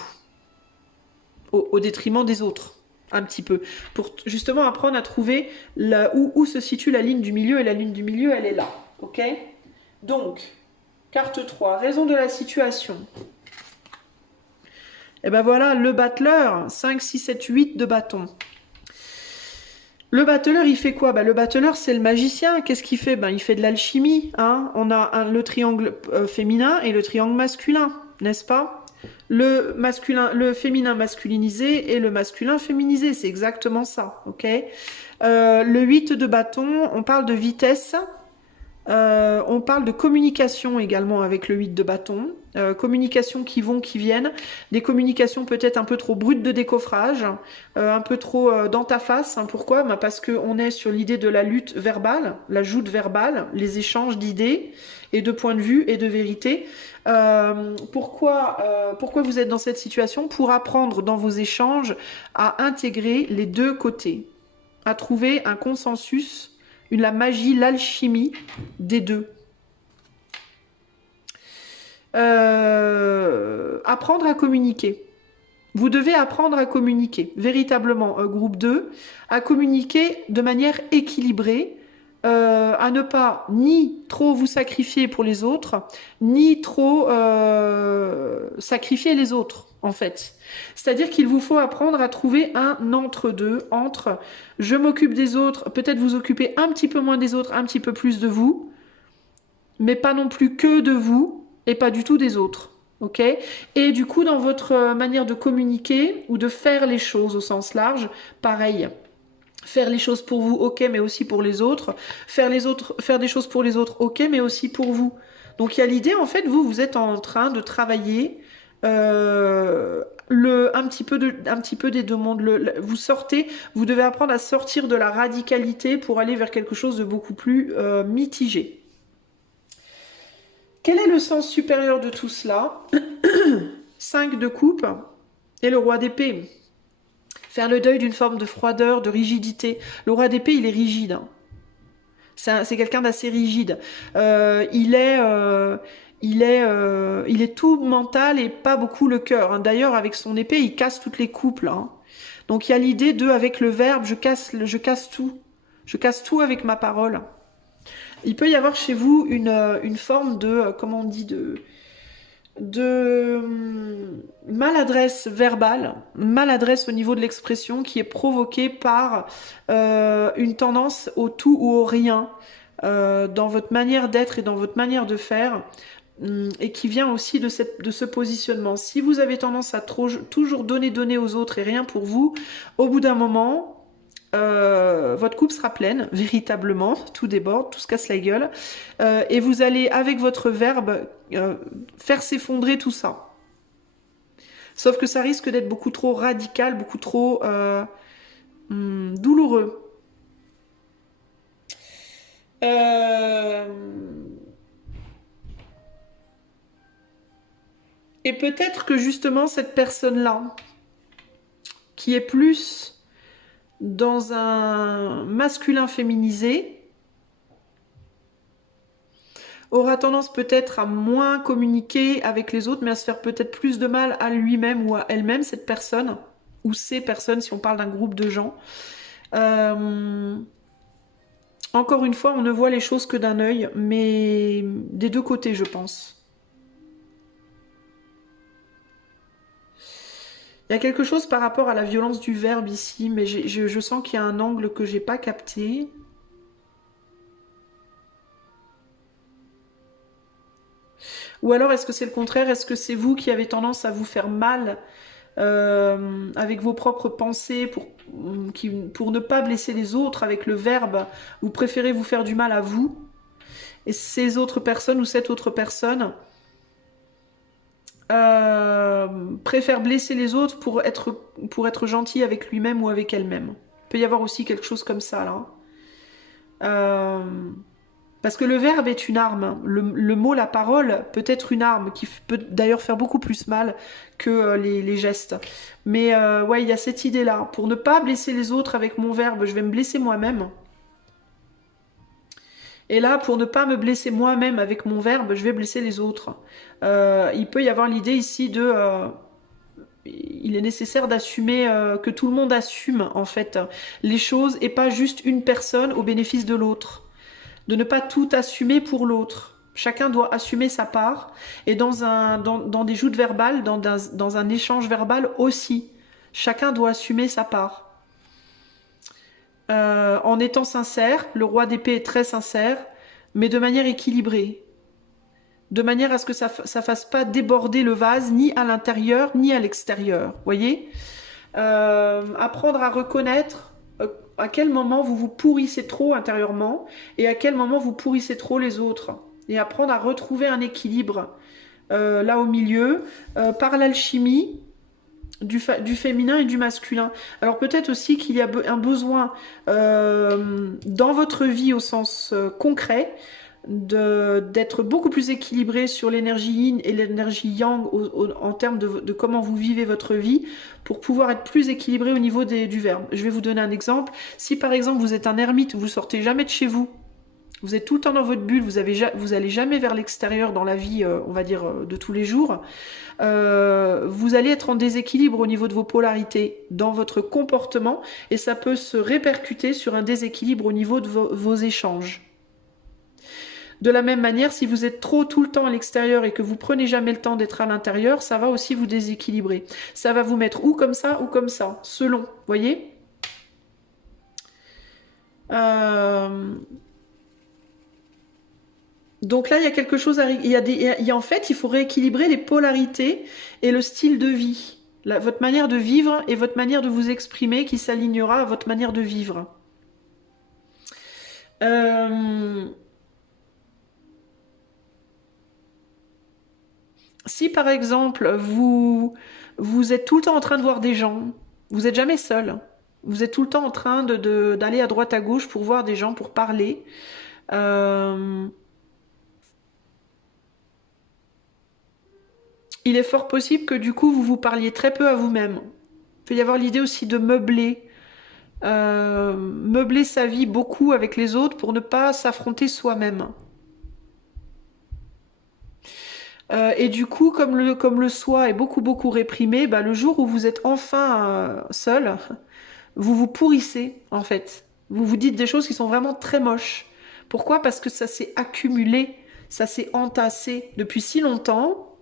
au détriment des autres, un petit peu, pour justement apprendre à trouver où se situe la ligne du milieu, et la ligne du milieu, elle est là, ok? Donc, carte 3, raison de la situation. Et ben voilà, le battleur, 5, 6, 7, 8 de bâton. Le battleur, il fait quoi? Le battleur, c'est le magicien. Qu'est-ce qu'il fait? Il fait de l'alchimie. Hein, on a le triangle féminin et le triangle masculin, n'est-ce pas? Le féminin masculinisé et le masculin féminisé, c'est exactement ça, ok? Le 8 de bâton, on parle de vitesse. On parle de communication également avec le 8 de bâton, communications qui vont, qui viennent, des communications peut-être un peu trop brutes de décoffrage, un peu trop dans ta face. Hein, pourquoi? Parce qu'on est sur l'idée de la lutte verbale, la joute verbale, les échanges d'idées et de points de vue et de vérité. Pourquoi vous êtes dans cette situation? Pour apprendre dans vos échanges à intégrer les deux côtés, à trouver un consensus, la magie, l'alchimie des deux. Apprendre à communiquer. Vous devez apprendre à communiquer, véritablement, groupe 2, à communiquer de manière équilibrée, à ne pas ni trop vous sacrifier pour les autres, ni trop sacrifier les autres, en fait. C'est-à-dire qu'il vous faut apprendre à trouver un entre-deux, entre je m'occupe des autres, peut-être vous occuper un petit peu moins des autres, un petit peu plus de vous, mais pas non plus que de vous, et pas du tout des autres. Ok? Et du coup, dans votre manière de communiquer ou de faire les choses au sens large, pareil. Faire les choses pour vous, ok, mais aussi pour les autres. Faire des choses pour les autres, ok, mais aussi pour vous. Donc il y a l'idée, en fait, vous êtes en train de travailler un petit peu des deux mondes. Vous devez apprendre à sortir de la radicalité pour aller vers quelque chose de beaucoup plus mitigé. Quel est le sens supérieur de tout cela? 5 de coupe et le roi d'épée. Faire le deuil d'une forme de froideur, de rigidité. Le roi d'épée, il est rigide. Hein. C'est quelqu'un d'assez rigide. Il est tout mental et pas beaucoup le cœur. Hein. D'ailleurs, avec son épée, il casse toutes les couples. Hein. Donc, il y a l'idée de, avec le verbe, je casse tout. Je casse tout avec ma parole. Il peut y avoir chez vous une forme de, comment on dit, de maladresse verbale, maladresse au niveau de l'expression qui est provoquée par une tendance au tout ou au rien dans votre manière d'être et dans votre manière de faire et qui vient aussi de ce positionnement. Si vous avez tendance à toujours donner aux autres et rien pour vous, au bout d'un moment, votre coupe sera pleine, véritablement, tout déborde, tout se casse la gueule, et vous allez, avec votre verbe, faire s'effondrer tout ça. Sauf que ça risque d'être beaucoup trop radical, beaucoup trop douloureux. Et peut-être que justement cette personne-là, qui est plus dans un masculin féminisé, aura tendance peut-être à moins communiquer avec les autres, mais à se faire peut-être plus de mal à lui-même ou à elle-même, cette personne, ou ces personnes, si on parle d'un groupe de gens. Encore une fois, on ne voit les choses que d'un œil, mais des deux côtés, je pense. Il y a quelque chose par rapport à la violence du verbe ici, mais je sens qu'il y a un angle que j'ai pas capté. Ou alors, est-ce que c'est le contraire? Est-ce que c'est vous qui avez tendance à vous faire mal avec vos propres pensées pour ne pas blesser les autres avec le verbe? Vous préférez vous faire du mal à vous? Et ces autres personnes ou cette autre personne préfère blesser les autres pour être gentil avec lui-même ou avec elle-même. Il peut y avoir aussi quelque chose comme ça, là. Parce que le verbe est une arme. Le mot, la parole, peut être une arme qui peut d'ailleurs faire beaucoup plus mal que les gestes. Mais ouais, il y a cette idée-là. Pour ne pas blesser les autres avec mon verbe, je vais me blesser moi-même. Et là, pour ne pas me blesser moi-même avec mon verbe, je vais blesser les autres. Il peut y avoir l'idée ici de... il est nécessaire d'assumer, que tout le monde assume en fait les choses et pas juste une personne au bénéfice de l'autre. De ne pas tout assumer pour l'autre. Chacun doit assumer sa part. Et dans des joutes verbales, dans un échange verbal aussi, chacun doit assumer sa part. En étant sincère, le roi d'épée est très sincère, mais de manière équilibrée. De manière à ce que ça fasse pas déborder le vase, ni à l'intérieur, ni à l'extérieur. Voyez, apprendre à reconnaître à quel moment vous vous pourrissez trop intérieurement et à quel moment vous pourrissez trop les autres. Et apprendre à retrouver un équilibre là au milieu, par l'alchimie du féminin et du masculin. Alors peut-être aussi qu'il y a un besoin dans votre vie au sens concret d'être beaucoup plus équilibré sur l'énergie yin et l'énergie yang en termes de comment vous vivez votre vie pour pouvoir être plus équilibré au niveau du verbe. Je vais vous donner un exemple. Si par exemple vous êtes un ermite, vous sortez jamais de chez vous, vous êtes tout le temps dans votre bulle, vous allez jamais vers l'extérieur dans la vie, on va dire, de tous les jours, vous allez être en déséquilibre au niveau de vos polarités dans votre comportement et ça peut se répercuter sur un déséquilibre au niveau de vos échanges. De la même manière, si vous êtes trop tout le temps à l'extérieur et que vous prenez jamais le temps d'être à l'intérieur, ça va aussi vous déséquilibrer. Ça va vous mettre ou comme ça, selon, voyez. Donc là, il y a quelque chose en fait, il faut rééquilibrer les polarités et le style de vie. Votre manière de vivre et votre manière de vous exprimer qui s'alignera à votre manière de vivre. Si par exemple, vous êtes tout le temps en train de voir des gens, vous n'êtes jamais seul, vous êtes tout le temps en train d'aller à droite à gauche pour voir des gens, pour parler. Il est fort possible que du coup, vous parliez très peu à vous-même. Il peut y avoir l'idée aussi de meubler sa vie beaucoup avec les autres pour ne pas s'affronter soi-même. Et du coup, comme le soi est beaucoup réprimé, bah, le jour où vous êtes enfin seul, vous vous pourrissez en fait. Vous vous dites des choses qui sont vraiment très moches. Pourquoi? Parce que ça s'est accumulé, ça s'est entassé depuis si longtemps.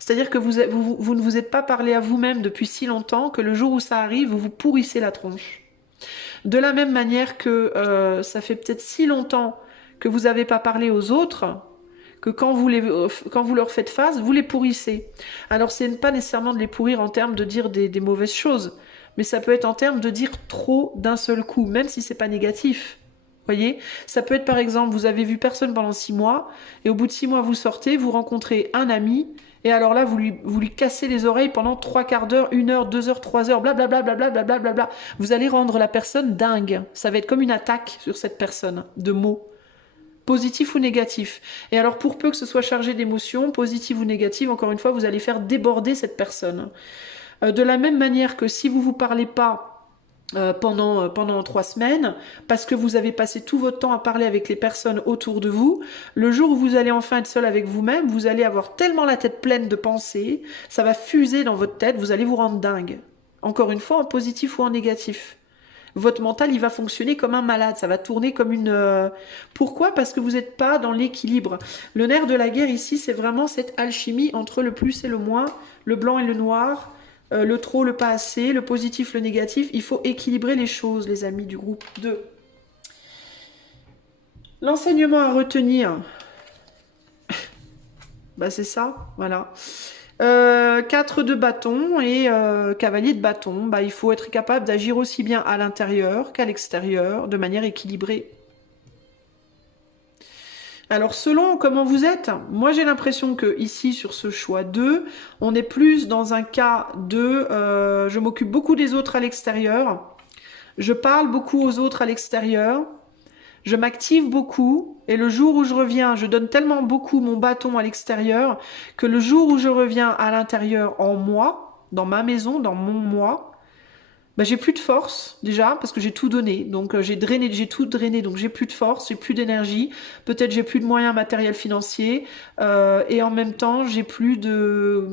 C'est-à-dire que vous ne vous êtes pas parlé à vous-même depuis si longtemps que le jour où ça arrive, vous vous pourrissez la tronche. De la même manière que ça fait peut-être si longtemps que vous n'avez pas parlé aux autres, que quand vous leur faites face, vous les pourrissez. Alors c'est pas nécessairement de les pourrir en termes de dire des mauvaises choses, mais ça peut être en termes de dire trop d'un seul coup, même si c'est pas négatif. Voyez, ça peut être par exemple, vous avez vu personne pendant 6 mois, et au bout de 6 mois, vous sortez, vous rencontrez un ami, et alors là, vous lui cassez les oreilles pendant 3/4 d'heure, 1 heure, 2 heures, 3 heures, blablabla, blablabla, blablabla. Vous allez rendre la personne dingue. Ça va être comme une attaque sur cette personne, de mots, positifs ou négatifs. Et alors, pour peu que ce soit chargé d'émotions, positives ou négatives, encore une fois, vous allez faire déborder cette personne. De la même manière que si vous vous parlez pas pendant 3 semaines, parce que vous avez passé tout votre temps à parler avec les personnes autour de vous, le jour où vous allez enfin être seul avec vous-même, vous allez avoir tellement la tête pleine de pensées, ça va fuser dans votre tête, vous allez vous rendre dingue. Encore une fois, en positif ou en négatif. Votre mental, il va fonctionner comme un malade, ça va tourner comme une... Pourquoi? Parce que vous n'êtes pas dans l'équilibre. Le nerf de la guerre ici, c'est vraiment cette alchimie entre le plus et le moins, le blanc et le noir, le trop, le pas assez, le positif, le négatif. Il faut équilibrer les choses, les amis du groupe 2. L'enseignement à retenir, bah c'est ça, voilà. 4 de bâton et cavalier de bâton, bah, il faut être capable d'agir aussi bien à l'intérieur qu'à l'extérieur, de manière équilibrée. Alors selon comment vous êtes, moi j'ai l'impression que ici sur ce choix 2, on est plus dans un cas de je m'occupe beaucoup des autres à l'extérieur, je parle beaucoup aux autres à l'extérieur, je m'active beaucoup et le jour où je reviens, je donne tellement beaucoup mon bâton à l'extérieur que le jour où je reviens à l'intérieur en moi, dans ma maison, dans mon moi, bah, j'ai plus de force déjà parce que j'ai tout donné, donc j'ai tout drainé, donc j'ai plus de force, j'ai plus d'énergie, peut-être j'ai plus de moyens matériels financiers et en même temps j'ai plus de.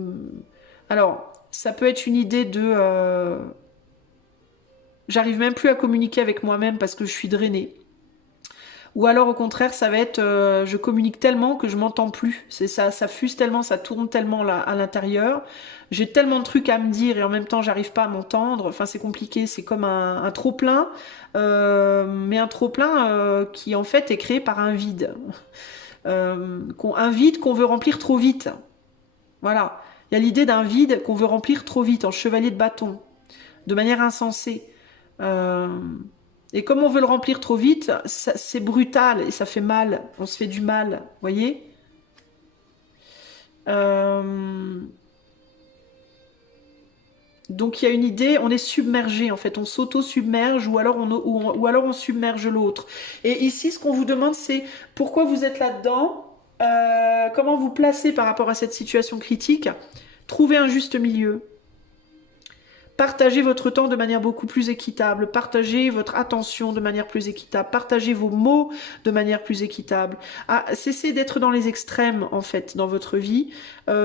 Alors ça peut être une idée de, j'arrive même plus à communiquer avec moi-même parce que je suis drainée. Ou alors au contraire, ça va être je communique tellement que je m'entends plus. C'est ça, ça fuse tellement, ça tourne tellement là à l'intérieur. J'ai tellement de trucs à me dire et en même temps j'arrive pas à m'entendre. Enfin c'est compliqué, c'est comme un trop plein, mais un trop plein qui en fait est créé par un vide, un vide qu'on veut remplir trop vite. Voilà, il y a l'idée d'un vide qu'on veut remplir trop vite en chevalier de bâton, de manière insensée. Et comme on veut le remplir trop vite, c'est brutal et ça fait mal. On se fait du mal, voyez. Donc il y a une idée, on est submergé en fait, on s'auto-submerge ou alors on submerge l'autre. Et ici, ce qu'on vous demande, c'est pourquoi vous êtes là-dedans, comment vous placez par rapport à cette situation critique, trouvez un juste milieu. Partagez votre temps de manière beaucoup plus équitable, partagez votre attention de manière plus équitable, partagez vos mots de manière plus équitable. Cessez d'être dans les extrêmes en fait dans votre vie.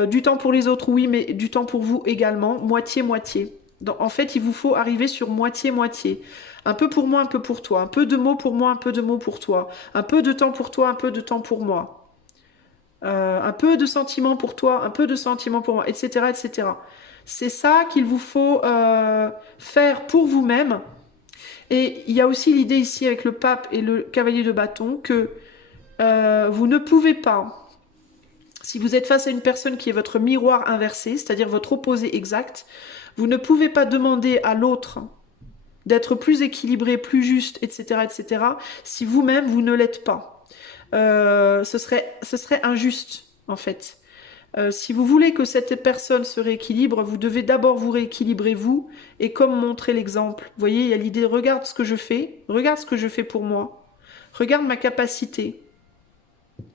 Du temps pour les autres, oui, mais du temps pour vous également, moitié-moitié. En fait, il vous faut arriver sur moitié-moitié. Un peu pour moi, un peu pour toi. Un peu de mots pour moi, un peu de mots pour toi. Un peu de temps pour toi, un peu de temps pour moi. Un peu de sentiments pour toi, un peu de sentiments pour moi, etc., etc. C'est ça qu'il vous faut faire pour vous-même. Et il y a aussi l'idée ici avec le pape et le cavalier de bâton que vous ne pouvez pas, si vous êtes face à une personne qui est votre miroir inversé, c'est-à-dire votre opposé exact, vous ne pouvez pas demander à l'autre d'être plus équilibré, plus juste, etc., etc., si vous-même vous ne l'êtes pas. Ce serait injuste, en fait. Si vous voulez que cette personne se rééquilibre, vous devez d'abord vous rééquilibrer vous et comme montrer l'exemple. Vous voyez, il y a l'idée, regarde ce que je fais pour moi, regarde ma capacité,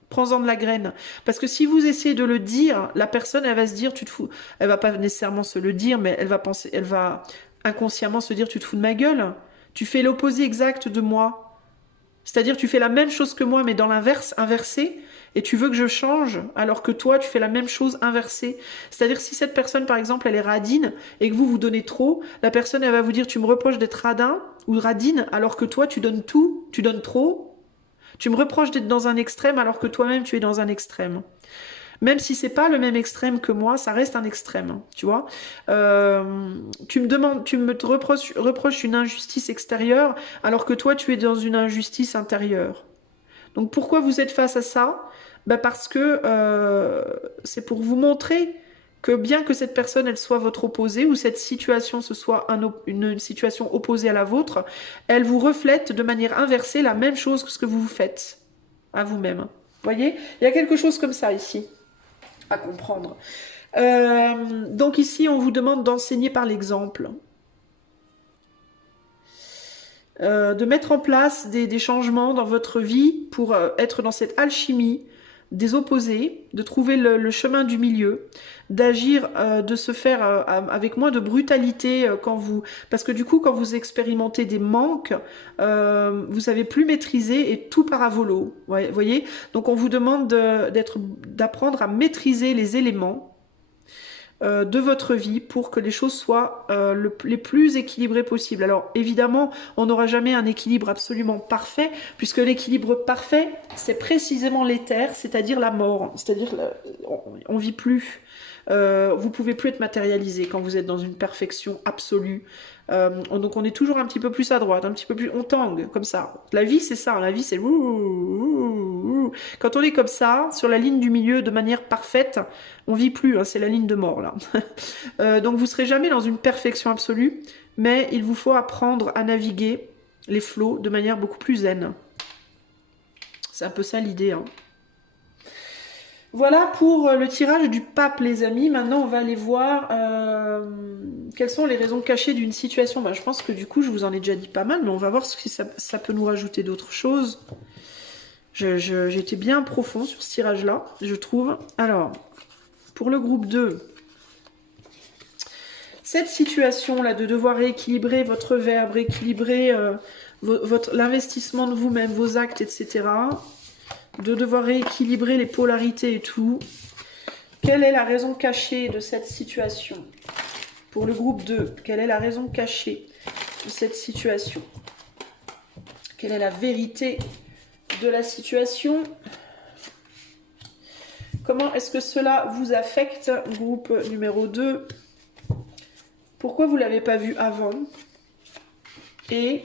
prends-en de la graine. Parce que si vous essayez de le dire, la personne, elle va se dire, tu te fous, elle va pas nécessairement se le dire, mais elle va inconsciemment se dire, tu te fous de ma gueule, tu fais l'opposé exact de moi. C'est-à-dire, tu fais la même chose que moi, mais dans l'inverse, inversé, et tu veux que je change, alors que toi, tu fais la même chose inversée. C'est-à-dire, si cette personne, par exemple, elle est radine, et que vous donnez trop, la personne, elle va vous dire, tu me reproches d'être radin ou radine, alors que toi, tu donnes tout, tu donnes trop. Tu me reproches d'être dans un extrême, alors que toi-même, tu es dans un extrême. Même si c'est pas le même extrême que moi, ça reste un extrême, tu vois. Tu me reproches une injustice extérieure, alors que toi, tu es dans une injustice intérieure. Donc pourquoi vous êtes face à ça? Parce que c'est pour vous montrer que bien que cette personne, elle soit votre opposée, ou cette situation, ce soit une situation opposée à la vôtre, elle vous reflète de manière inversée la même chose que ce que vous faites à vous-même. Vous voyez? Il y a quelque chose comme ça ici, à comprendre. Donc ici, on vous demande d'enseigner par l'exemple. De mettre en place des changements dans votre vie pour être dans cette alchimie des opposés, de trouver le chemin du milieu, d'agir, de se faire avec moins de brutalité quand vous... Parce que du coup, quand vous expérimentez des manques, vous savez plus maîtriser et tout part à volo. Vous voyez? Donc on vous demande d'apprendre à maîtriser les éléments de votre vie pour que les choses soient les plus équilibrées possibles. Alors évidemment, on n'aura jamais un équilibre absolument parfait, puisque l'équilibre parfait, c'est précisément l'éther, c'est-à-dire la mort, c'est-à-dire on vit plus. Vous pouvez plus être matérialisé quand vous êtes dans une perfection absolue. Donc on est toujours un petit peu plus à droite, un petit peu plus, on tangue comme ça. La vie c'est ça, la vie c'est quand on est comme ça sur la ligne du milieu de manière parfaite, on vit plus, hein, c'est la ligne de mort là. Donc vous serez jamais dans une perfection absolue, mais il vous faut apprendre à naviguer les flots de manière beaucoup plus zen. C'est un peu ça l'idée, hein. Voilà pour le tirage du pape, les amis. Maintenant, on va aller voir quelles sont les raisons cachées d'une situation. Ben, je pense que du coup, je vous en ai déjà dit pas mal, mais on va voir si ça peut nous rajouter d'autres choses. J'ai été bien profond sur ce tirage-là, je trouve. Alors, pour le groupe 2, cette situation-là de devoir rééquilibrer votre verbe, rééquilibrer l'investissement de vous-même, vos actes, etc., de devoir rééquilibrer les polarités et tout. Quelle est la raison cachée de cette situation? Pour le groupe 2, quelle est la raison cachée de cette situation? Quelle est la vérité de la situation? Comment est-ce que cela vous affecte, groupe numéro 2? Pourquoi vous ne l'avez pas vu avant? Et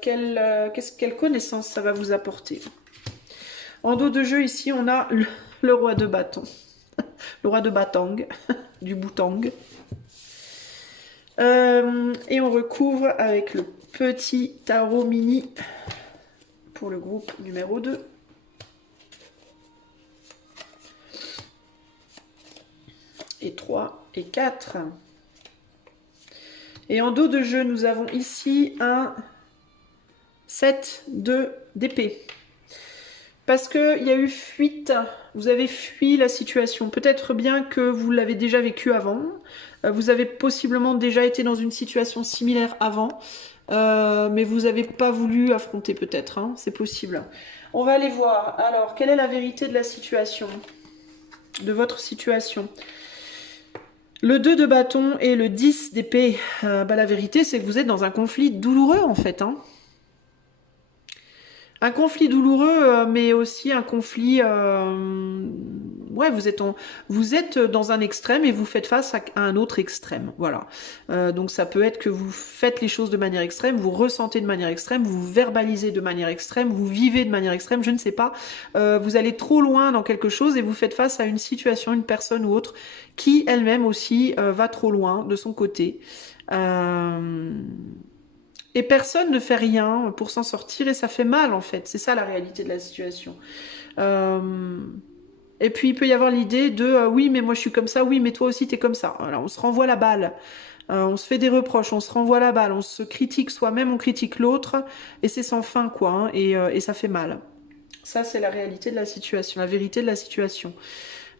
quelle connaissance ça va vous apporter? En dos de jeu, ici, on a le roi de bâton. Le roi de batang, du boutang. Et on recouvre avec le petit tarot mini pour le groupe numéro 2. Et 3 et 4. Et en dos de jeu, nous avons ici un 7 d'épée. Parce qu'il y a eu fuite, vous avez fui la situation. Peut-être bien que vous l'avez déjà vécu avant. Vous avez possiblement déjà été dans une situation similaire avant. Mais vous n'avez pas voulu affronter peut-être. Hein, c'est possible. On va aller voir. Alors, quelle est la vérité de la situation? De votre situation? Le 2 de bâton et le 10 d'épée. La vérité, c'est que vous êtes dans un conflit douloureux en fait. Hein. Un conflit douloureux, mais aussi un conflit... ouais, vous êtes dans un extrême et vous faites face à un autre extrême. Voilà. Donc ça peut être que vous faites les choses de manière extrême, vous ressentez de manière extrême, vous verbalisez de manière extrême, vous vivez de manière extrême, je ne sais pas. Vous allez trop loin dans quelque chose et vous faites face à une situation, une personne ou autre qui elle-même aussi va trop loin de son côté. Et personne ne fait rien pour s'en sortir et ça fait mal en fait. C'est ça la réalité de la situation. Et puis il peut y avoir l'idée de oui mais moi je suis comme ça, oui mais toi aussi t'es comme ça. Alors on se renvoie la balle, on se fait des reproches, on se renvoie la balle, on se critique soi-même, on critique l'autre et c'est sans fin quoi. Hein, et ça fait mal. Ça c'est la réalité de la situation, la vérité de la situation.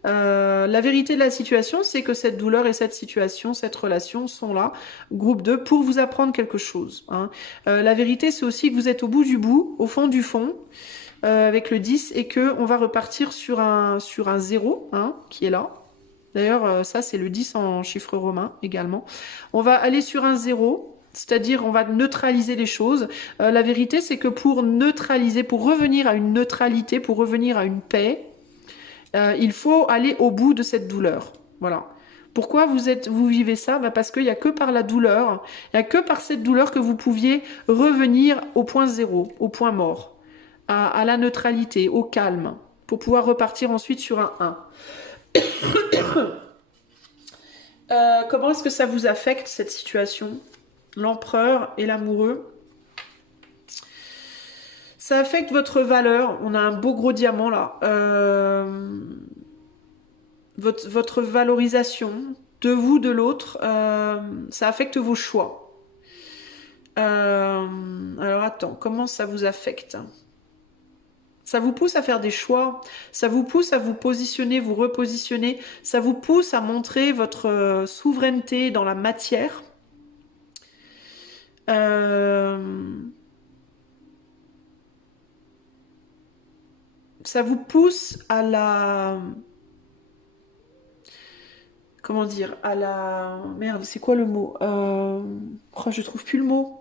La vérité de la situation, c'est que cette douleur et cette situation, cette relation sont là, groupe 2, pour vous apprendre quelque chose. Hein. La vérité, c'est aussi que vous êtes au bout du bout, au fond du fond, avec le 10, et qu'on va repartir sur un 0, hein, qui est là. D'ailleurs, ça, c'est le 10 en chiffre romain également. On va aller sur un 0, c'est-à-dire on va neutraliser les choses. La vérité, c'est que pour neutraliser, pour revenir à une neutralité, pour revenir à une paix, il faut aller au bout de cette douleur. Voilà. Pourquoi vous vivez ça? Parce qu'il n'y a que par la douleur, il n'y a que par cette douleur que vous pouviez revenir au point 0, au point mort, à la neutralité, au calme, pour pouvoir repartir ensuite sur un 1. Comment est-ce que ça vous affecte cette situation? L'empereur et l'amoureux. Ça affecte votre valeur. On a un beau gros diamant là. Votre valorisation de vous, de l'autre. Ça affecte vos choix. Alors attends, comment ça vous affecte? Ça vous pousse à faire des choix, ça vous pousse à vous positionner, vous repositionner, ça vous pousse à montrer votre souveraineté dans la matière. Ça vous pousse à la... Comment dire? À la... Merde, c'est quoi le mot? Oh, je trouve plus le mot.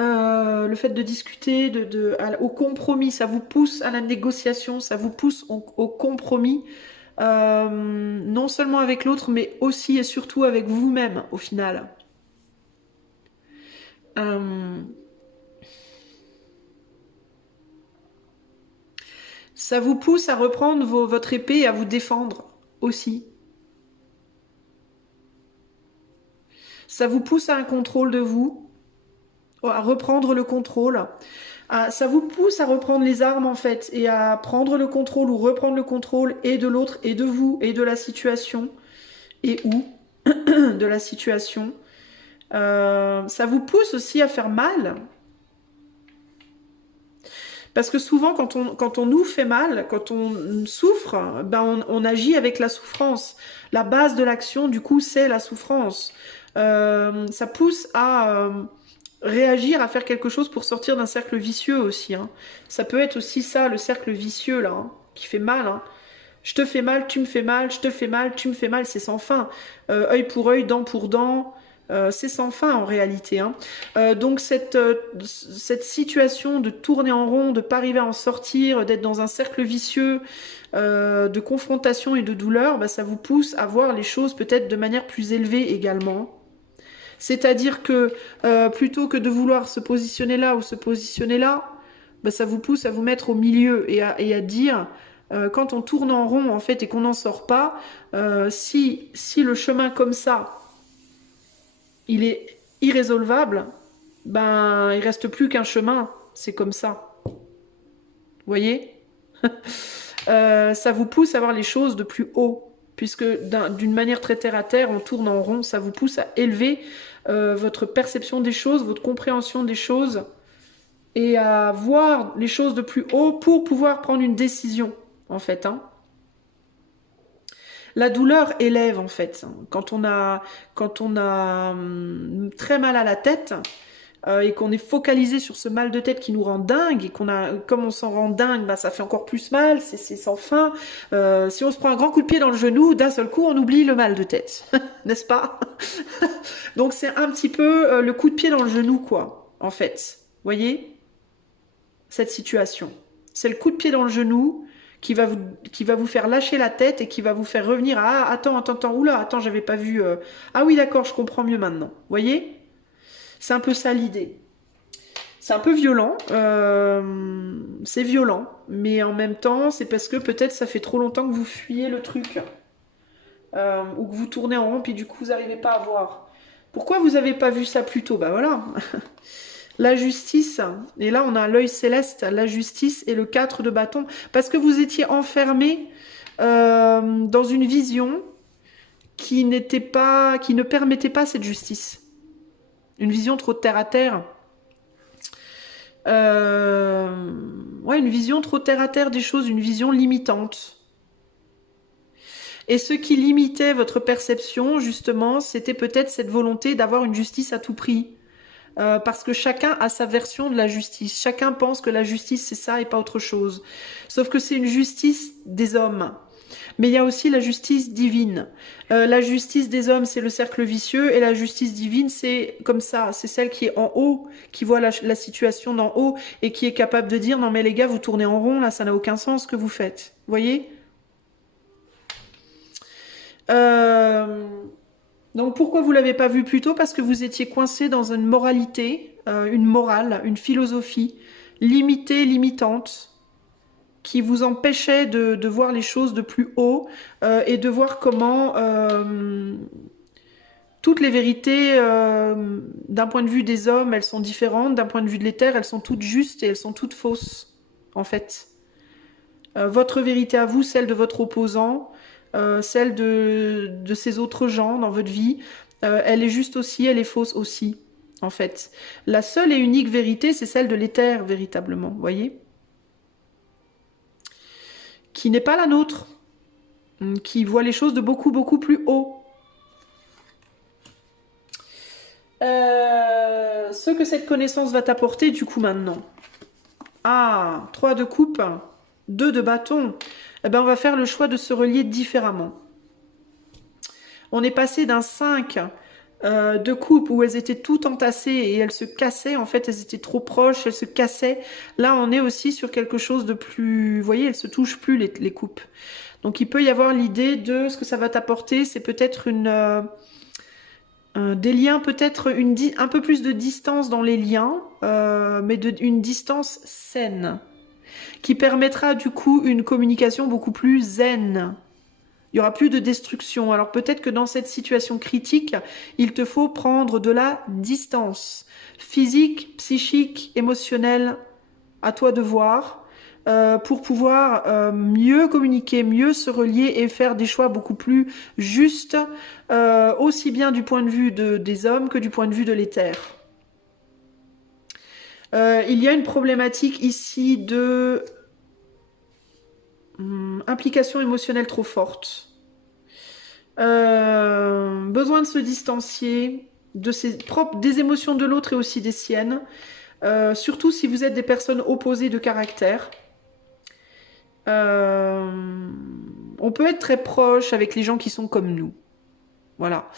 Le fait de discuter, au compromis, ça vous pousse à la négociation, ça vous pousse au compromis, non seulement avec l'autre, mais aussi et surtout avec vous-même, au final. Ça vous pousse à reprendre votre épée et à vous défendre aussi. Ça vous pousse à un contrôle de vous, à reprendre le contrôle. Ça vous pousse à reprendre les armes en fait et à prendre le contrôle ou reprendre le contrôle et de l'autre et de vous et de la situation et où de la situation. Ça vous pousse aussi à faire mal. Parce que souvent, quand on nous fait mal, quand on souffre, ben on agit avec la souffrance. La base de l'action, du coup, c'est la souffrance. Ça pousse à réagir, à faire quelque chose pour sortir d'un cercle vicieux aussi. Hein. Ça peut être aussi ça, le cercle vicieux, là, hein, qui fait mal. Hein. Je te fais mal, tu me fais mal, je te fais mal, tu me fais mal, c'est sans fin. Œil pour œil, dent pour dent. C'est sans fin en réalité. Hein. Donc cette situation de tourner en rond, de ne pas arriver à en sortir, d'être dans un cercle vicieux, de confrontation et de douleur, bah, ça vous pousse à voir les choses peut-être de manière plus élevée également. C'est-à-dire que plutôt que de vouloir se positionner là ou se positionner là, bah, ça vous pousse à vous mettre au milieu et à dire, quand on tourne en rond en fait et qu'on n'en sort pas, si le chemin comme ça, il est irrésolvable, ben il reste plus qu'un chemin, c'est comme ça. Vous voyez? Ça vous pousse à voir les choses de plus haut, puisque d'une manière très terre à terre, on tourne en rond, ça vous pousse à élever votre perception des choses, votre compréhension des choses, et à voir les choses de plus haut pour pouvoir prendre une décision, en fait. Hein. La douleur élève, en fait. Quand on a très mal à la tête, et qu'on est focalisé sur ce mal de tête qui nous rend dingue, et comme on s'en rend dingue, bah, ça fait encore plus mal, c'est sans fin. Si on se prend un grand coup de pied dans le genou, d'un seul coup, on oublie le mal de tête, n'est-ce pas? Donc c'est un petit peu le coup de pied dans le genou, quoi, en fait. Voyez? Cette situation. C'est le coup de pied dans le genou qui va vous faire lâcher la tête et qui va vous faire revenir à « Ah, attends, oula, attends, j'avais pas vu... Ah oui, d'accord, je comprends mieux maintenant. » Voyez? C'est un peu ça l'idée. C'est un peu violent, c'est violent, mais en même temps, c'est parce que peut-être ça fait trop longtemps que vous fuyez le truc, ou que vous tournez en rond, puis du coup vous n'arrivez pas à voir. Pourquoi vous n'avez pas vu ça plus tôt? Ben voilà, la justice, et là on a l'œil céleste, la justice et le 4 de bâton, parce que vous étiez enfermé dans une vision qui ne permettait pas cette justice. Une vision trop terre à terre. Ouais, une vision trop terre à terre des choses, une vision limitante. Et ce qui limitait votre perception, justement, c'était peut-être cette volonté d'avoir une justice à tout prix. Parce que chacun a sa version de la justice. Chacun pense que la justice, c'est ça et pas autre chose. Sauf que c'est une justice des hommes. Mais il y a aussi la justice divine. La justice des hommes, c'est le cercle vicieux, et la justice divine, c'est comme ça, c'est celle qui est en haut, qui voit la situation d'en haut, et qui est capable de dire « Non mais les gars, vous tournez en rond, là, ça n'a aucun sens ce que vous faites. » Vous voyez? Donc pourquoi vous l'avez pas vu plus tôt? Parce que vous étiez coincé dans une moralité, une morale, une philosophie limitée, limitante, qui vous empêchait de voir les choses de plus haut et de voir comment toutes les vérités, d'un point de vue des hommes, elles sont différentes, d'un point de vue de l'éther, elles sont toutes justes et elles sont toutes fausses, en fait. Votre vérité à vous, celle de votre opposant, celle de ces autres gens dans votre vie, elle est juste aussi, elle est fausse aussi, en fait. La seule et unique vérité, c'est celle de l'éther, véritablement, vous voyez? Qui n'est pas la nôtre, qui voit les choses de beaucoup, beaucoup plus haut. Ce que cette connaissance va t'apporter, du coup, maintenant. Ah, 3 de coupe, 2 de bâton. Eh ben, on va faire le choix de se relier différemment. On est passé d'un 5 de coupe où elles étaient toutes entassées et elles se cassaient. En fait, elles étaient trop proches, elles se cassaient. Là, on est aussi sur quelque chose de plus... Vous voyez, elles se touchent plus, les coupes. Donc, il peut y avoir l'idée de ce que ça va t'apporter. C'est peut-être des liens, peut-être un peu plus de distance dans les liens, mais une distance saine, qui permettra du coup une communication beaucoup plus zen. Il n'y aura plus de destruction. Alors peut-être que dans cette situation critique, il te faut prendre de la distance physique, psychique, émotionnelle, à toi de voir, pour pouvoir mieux communiquer, mieux se relier et faire des choix beaucoup plus justes, aussi bien du point de vue des hommes que du point de vue de l'éther. Il y a une problématique ici de implication émotionnelle trop forte. Besoin de se distancier des émotions de l'autre et aussi des siennes. Surtout si vous êtes des personnes opposées de caractère. On peut être très proche avec les gens qui sont comme nous. Voilà.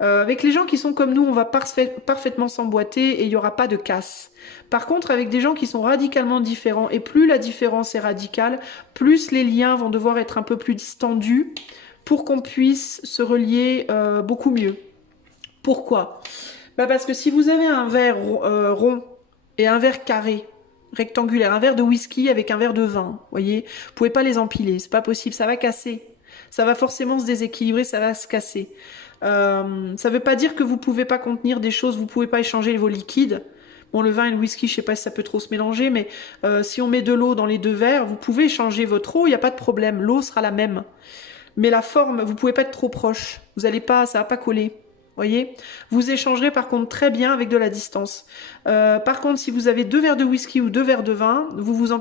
Avec les gens qui sont comme nous, on va parfaitement s'emboîter et il n'y aura pas de casse. Par contre, avec des gens qui sont radicalement différents, et plus la différence est radicale, plus les liens vont devoir être un peu plus distendus pour qu'on puisse se relier beaucoup mieux. Pourquoi? Parce que si vous avez un verre rond et un verre carré, rectangulaire, un verre de whisky avec un verre de vin, voyez, vous pouvez pas les empiler, c'est pas possible, ça va casser. Ça va forcément se déséquilibrer, ça va se casser. Ça veut pas dire que vous pouvez pas contenir des choses, vous pouvez pas échanger vos liquides. Bon, le vin et le whisky, je sais pas si ça peut trop se mélanger, mais si on met de l'eau dans les 2 verres, vous pouvez échanger votre eau, il n'y a pas de problème, l'eau sera la même. Mais la forme, vous pouvez pas être trop proche, vous allez pas, ça va pas coller. Voyez, vous échangerez par contre très bien avec de la distance. Par contre, si vous avez 2 verres de whisky ou 2 verres de vin,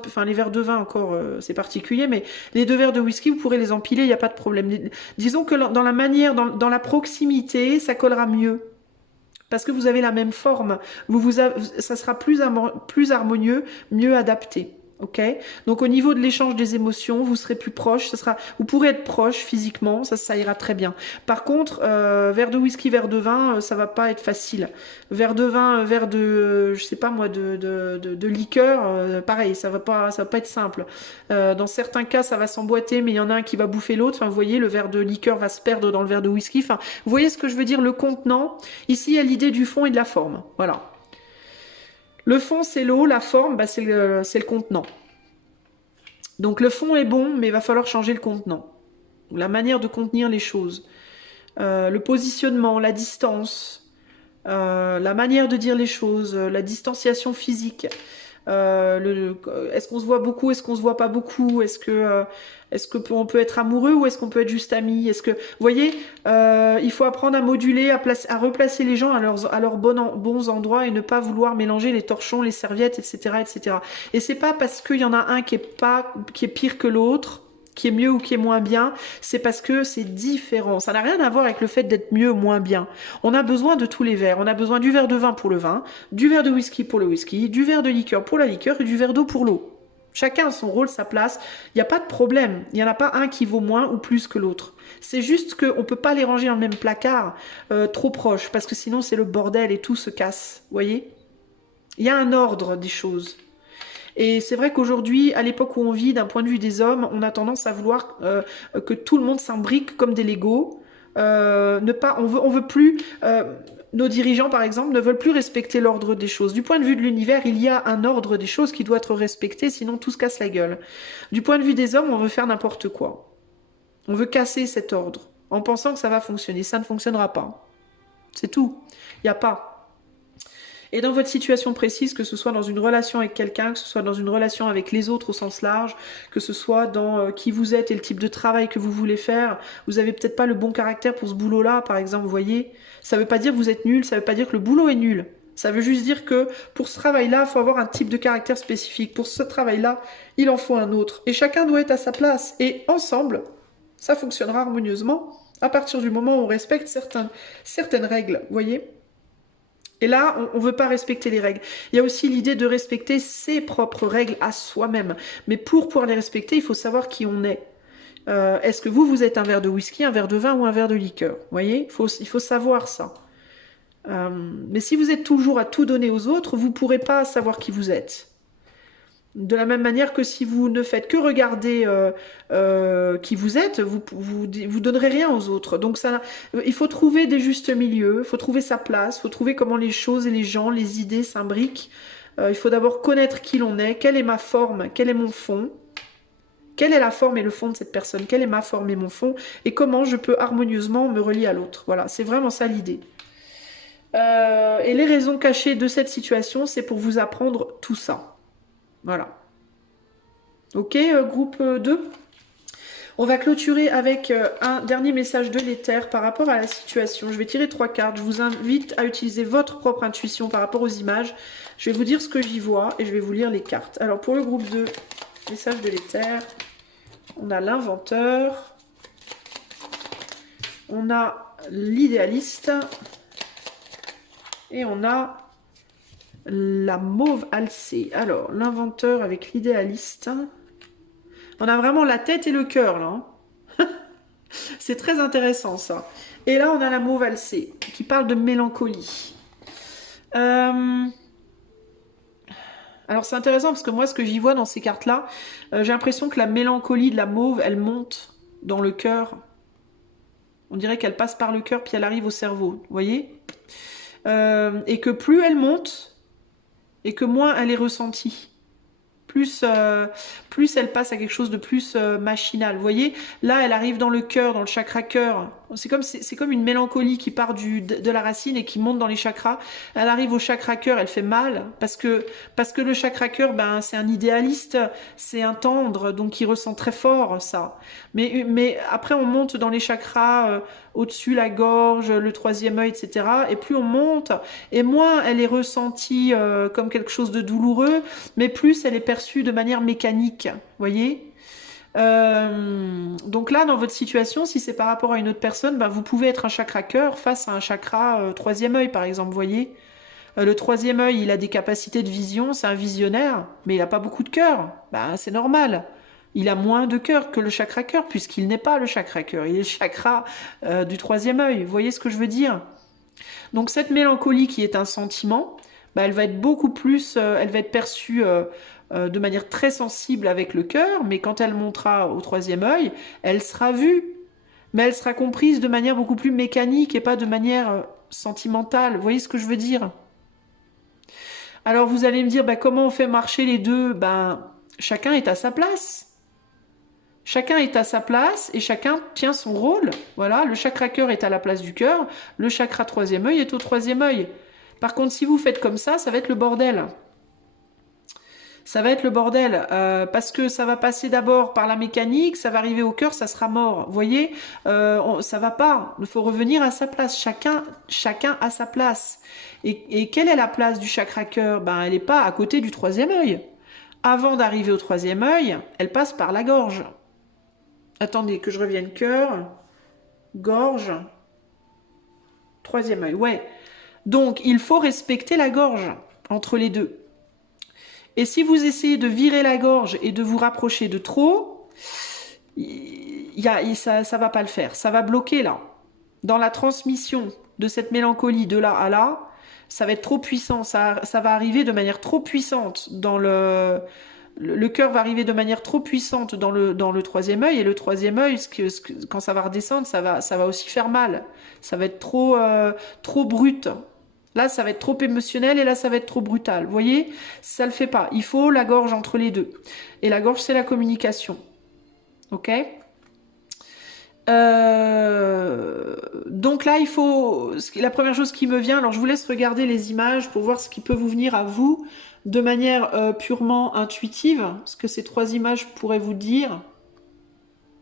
enfin les verres de vin encore c'est particulier, mais les 2 verres de whisky, vous pourrez les empiler, il n'y a pas de problème. Disons que dans la manière, dans la proximité, ça collera mieux. Parce que vous avez la même forme, ça sera plus harmonieux, mieux adapté. Ok, donc au niveau de l'échange des émotions, vous serez plus proche, vous pourrez être proche physiquement, ça ira très bien. Par contre, verre de whisky, verre de vin, ça va pas être facile. Verre de vin, verre de, je sais pas moi, de liqueur, pareil, ça va pas être simple. Dans certains cas, ça va s'emboîter, mais il y en a un qui va bouffer l'autre. Enfin, vous voyez, le verre de liqueur va se perdre dans le verre de whisky. Enfin, vous voyez ce que je veux dire, le contenant. Ici, il y a l'idée du fond et de la forme. Voilà. Le fond, c'est l'eau, la forme, c'est le contenant. Donc le fond est bon, mais il va falloir changer le contenant. La manière de contenir les choses. Le positionnement, la distance, la manière de dire les choses, la distanciation physique. Est-ce qu'on se voit beaucoup, est-ce qu'on se voit pas beaucoup, est-ce que on peut être amoureux ou est-ce qu'on peut être juste amis, vous voyez, il faut apprendre à moduler, à replacer les gens à leurs bons endroits et ne pas vouloir mélanger les torchons, les serviettes, etc., etc. Et c'est pas parce qu'il y en a un qui est pire que l'autre, qui est mieux ou qui est moins bien, c'est parce que c'est différent. Ça n'a rien à voir avec le fait d'être mieux ou moins bien. On a besoin de tous les verres. On a besoin du verre de vin pour le vin, du verre de whisky pour le whisky, du verre de liqueur pour la liqueur et du verre d'eau pour l'eau. Chacun a son rôle, sa place. Il n'y a pas de problème. Il n'y en a pas un qui vaut moins ou plus que l'autre. C'est juste qu'on ne peut pas les ranger dans le même placard trop proches, parce que sinon c'est le bordel et tout se casse. Vous voyez? Il y a un ordre des choses. Et c'est vrai qu'aujourd'hui, à l'époque où on vit, d'un point de vue des hommes, on a tendance à vouloir que tout le monde s'imbrique comme des Legos. On veut plus. nos dirigeants, par exemple, ne veulent plus respecter l'ordre des choses. Du point de vue de l'univers, il y a un ordre des choses qui doit être respecté, sinon tout se casse la gueule. Du point de vue des hommes, on veut faire n'importe quoi. On veut casser cet ordre, en pensant que ça va fonctionner. Ça ne fonctionnera pas. C'est tout. Il n'y a pas. Et dans votre situation précise, que ce soit dans une relation avec quelqu'un, que ce soit dans une relation avec les autres au sens large, que ce soit dans qui vous êtes et le type de travail que vous voulez faire, vous avez peut-être pas le bon caractère pour ce boulot-là, par exemple, vous voyez. Ça veut pas dire que vous êtes nul, ça veut pas dire que le boulot est nul. Ça veut juste dire que pour ce travail-là, il faut avoir un type de caractère spécifique. Pour ce travail-là, il en faut un autre. Et chacun doit être à sa place. Et ensemble, ça fonctionnera harmonieusement à partir du moment où on respecte certaines règles, vous voyez. Et là, on ne veut pas respecter les règles. Il y a aussi l'idée de respecter ses propres règles à soi-même. Mais pour pouvoir les respecter, il faut savoir qui on est. Est-ce que vous êtes un verre de whisky, un verre de vin ou un verre de liqueur? Vous voyez, il faut savoir ça. Mais si vous êtes toujours à tout donner aux autres, vous ne pourrez pas savoir qui vous êtes. De la même manière que si vous ne faites que regarder qui vous êtes, vous donnerez rien aux autres. Donc ça, il faut trouver des justes milieux, il faut trouver sa place, il faut trouver comment les choses et les gens, les idées s'imbriquent. Il faut d'abord connaître qui l'on est, quelle est ma forme, quel est mon fond, quelle est la forme et le fond de cette personne, quelle est ma forme et mon fond, et comment je peux harmonieusement me relier à l'autre. Voilà, c'est vraiment ça l'idée. Et les raisons cachées de cette situation, c'est pour vous apprendre tout ça. Voilà. Ok, groupe 2. On va clôturer avec un dernier message de l'éther par rapport à la situation. Je vais tirer 3 cartes. Je vous invite à utiliser votre propre intuition par rapport aux images. Je vais vous dire ce que j'y vois et je vais vous lire les cartes. Alors, pour le groupe 2, message de l'éther, on a l'inventeur, on a l'idéaliste et on a la mauve alcée. Alors, l'inventeur avec l'idéaliste. On a vraiment la tête et le cœur, là. C'est très intéressant, ça. Et là, on a la mauve alcée, qui parle de mélancolie. Alors, c'est intéressant, parce que moi, ce que j'y vois dans ces cartes-là, j'ai l'impression que la mélancolie de la mauve, elle monte dans le cœur. On dirait qu'elle passe par le cœur, puis elle arrive au cerveau. Vous voyez? Et que plus elle monte, et que moins elle est ressentie. Plus elle passe à quelque chose de plus machinal. Vous voyez, là, elle arrive dans le cœur, dans le chakra cœur. C'est comme une mélancolie qui part de la racine et qui monte dans les chakras. Elle arrive au chakra cœur, elle fait mal, parce que le chakra cœur, ben, c'est un idéaliste, c'est un tendre, donc il ressent très fort ça. Mais après, on monte dans les chakras, au-dessus, la gorge, le 3e œil, etc. Et plus on monte, et moins elle est ressentie comme quelque chose de douloureux, mais plus elle est perçue de manière mécanique, voyez. Donc là, dans votre situation, si c'est par rapport à une autre personne, ben, vous pouvez être un chakra cœur face à un chakra 3e œil, par exemple, voyez. Le 3e œil, il a des capacités de vision, c'est un visionnaire, mais il n'a pas beaucoup de cœur. Ben, c'est normal. Il a moins de cœur que le chakra cœur, puisqu'il n'est pas le chakra cœur, il est le chakra du 3e œil. Vous voyez ce que je veux dire? Donc cette mélancolie qui est un sentiment, ben, elle va être beaucoup plus, elle va être perçue de manière très sensible avec le cœur, mais quand elle montera au 3e œil, elle sera vue, mais elle sera comprise de manière beaucoup plus mécanique et pas de manière sentimentale. Vous voyez ce que je veux dire? Alors vous allez me dire, ben, comment on fait marcher les deux? Ben, chacun est à sa place. Chacun est à sa place et chacun tient son rôle. Voilà, le chakra cœur est à la place du cœur, le chakra 3e œil est au 3e œil. Par contre, si vous faites comme ça va être le bordel. Ça va être le bordel, parce que ça va passer d'abord par la mécanique, ça va arriver au cœur, ça sera mort. Vous voyez, ça va pas. Il faut revenir à sa place. Chacun à sa place. Et quelle est la place du chakra cœur? Ben, elle n'est pas à côté du 3e œil. Avant d'arriver au 3e œil, elle passe par la gorge. Attendez, que je revienne. Cœur, gorge, 3e œil. Ouais. Donc, il faut respecter la gorge entre les deux. Et si vous essayez de virer la gorge et de vous rapprocher de trop, ça va pas le faire. Ça va bloquer là. Dans la transmission de cette mélancolie de là à là, ça va être trop puissant. Ça va arriver de manière trop puissante dans le cœur va arriver de manière trop puissante dans le troisième œil, et le troisième œil, quand ça va redescendre, ça va aussi faire mal. Ça va être trop brut. Là, ça va être trop émotionnel, et là, ça va être trop brutal. Vous voyez, ça le fait pas. Il faut la gorge entre les deux. Et la gorge, c'est la communication. Ok? Donc là, il faut... La première chose qui me vient, alors je vous laisse regarder les images pour voir ce qui peut vous venir à vous de manière purement intuitive, ce que ces 3 images pourraient vous dire.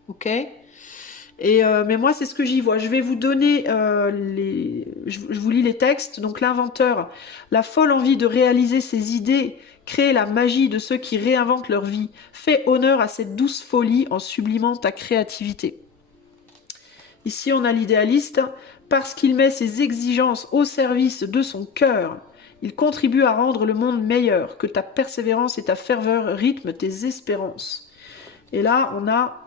Ok? Mais moi, c'est ce que j'y vois. Je vais vous donner je vous lis les textes. Donc l'inventeur, la folle envie de réaliser ses idées, créer la magie de ceux qui réinventent leur vie. Fais honneur à cette douce folie en sublimant ta créativité. Ici, on a l'idéaliste. Parce qu'il met ses exigences au service de son cœur, il contribue à rendre le monde meilleur. Que ta persévérance et ta ferveur rythment tes espérances. Et là, on a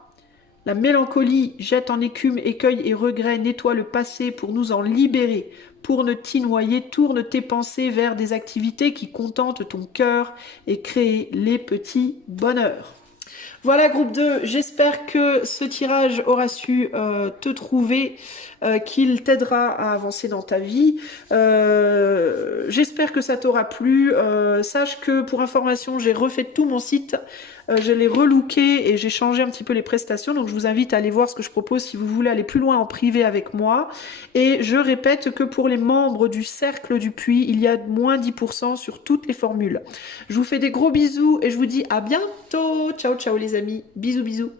la mélancolie jette en écume, écueil et regret, nettoie le passé pour nous en libérer. Pour ne t'y noyer, tourne tes pensées vers des activités qui contentent ton cœur et créent les petits bonheurs. Voilà, groupe 2, j'espère que ce tirage aura su te trouver, qu'il t'aidera à avancer dans ta vie. J'espère que ça t'aura plu. Sache que pour information, j'ai refait tout mon site. Je l'ai relooké et j'ai changé un petit peu les prestations. Donc je vous invite à aller voir ce que je propose si vous voulez aller plus loin en privé avec moi. Et je répète que pour les membres du Cercle du Puits, il y a moins 10% sur toutes les formules. Je vous fais des gros bisous et je vous dis à bientôt. Ciao, ciao les amis. Bisous, bisous.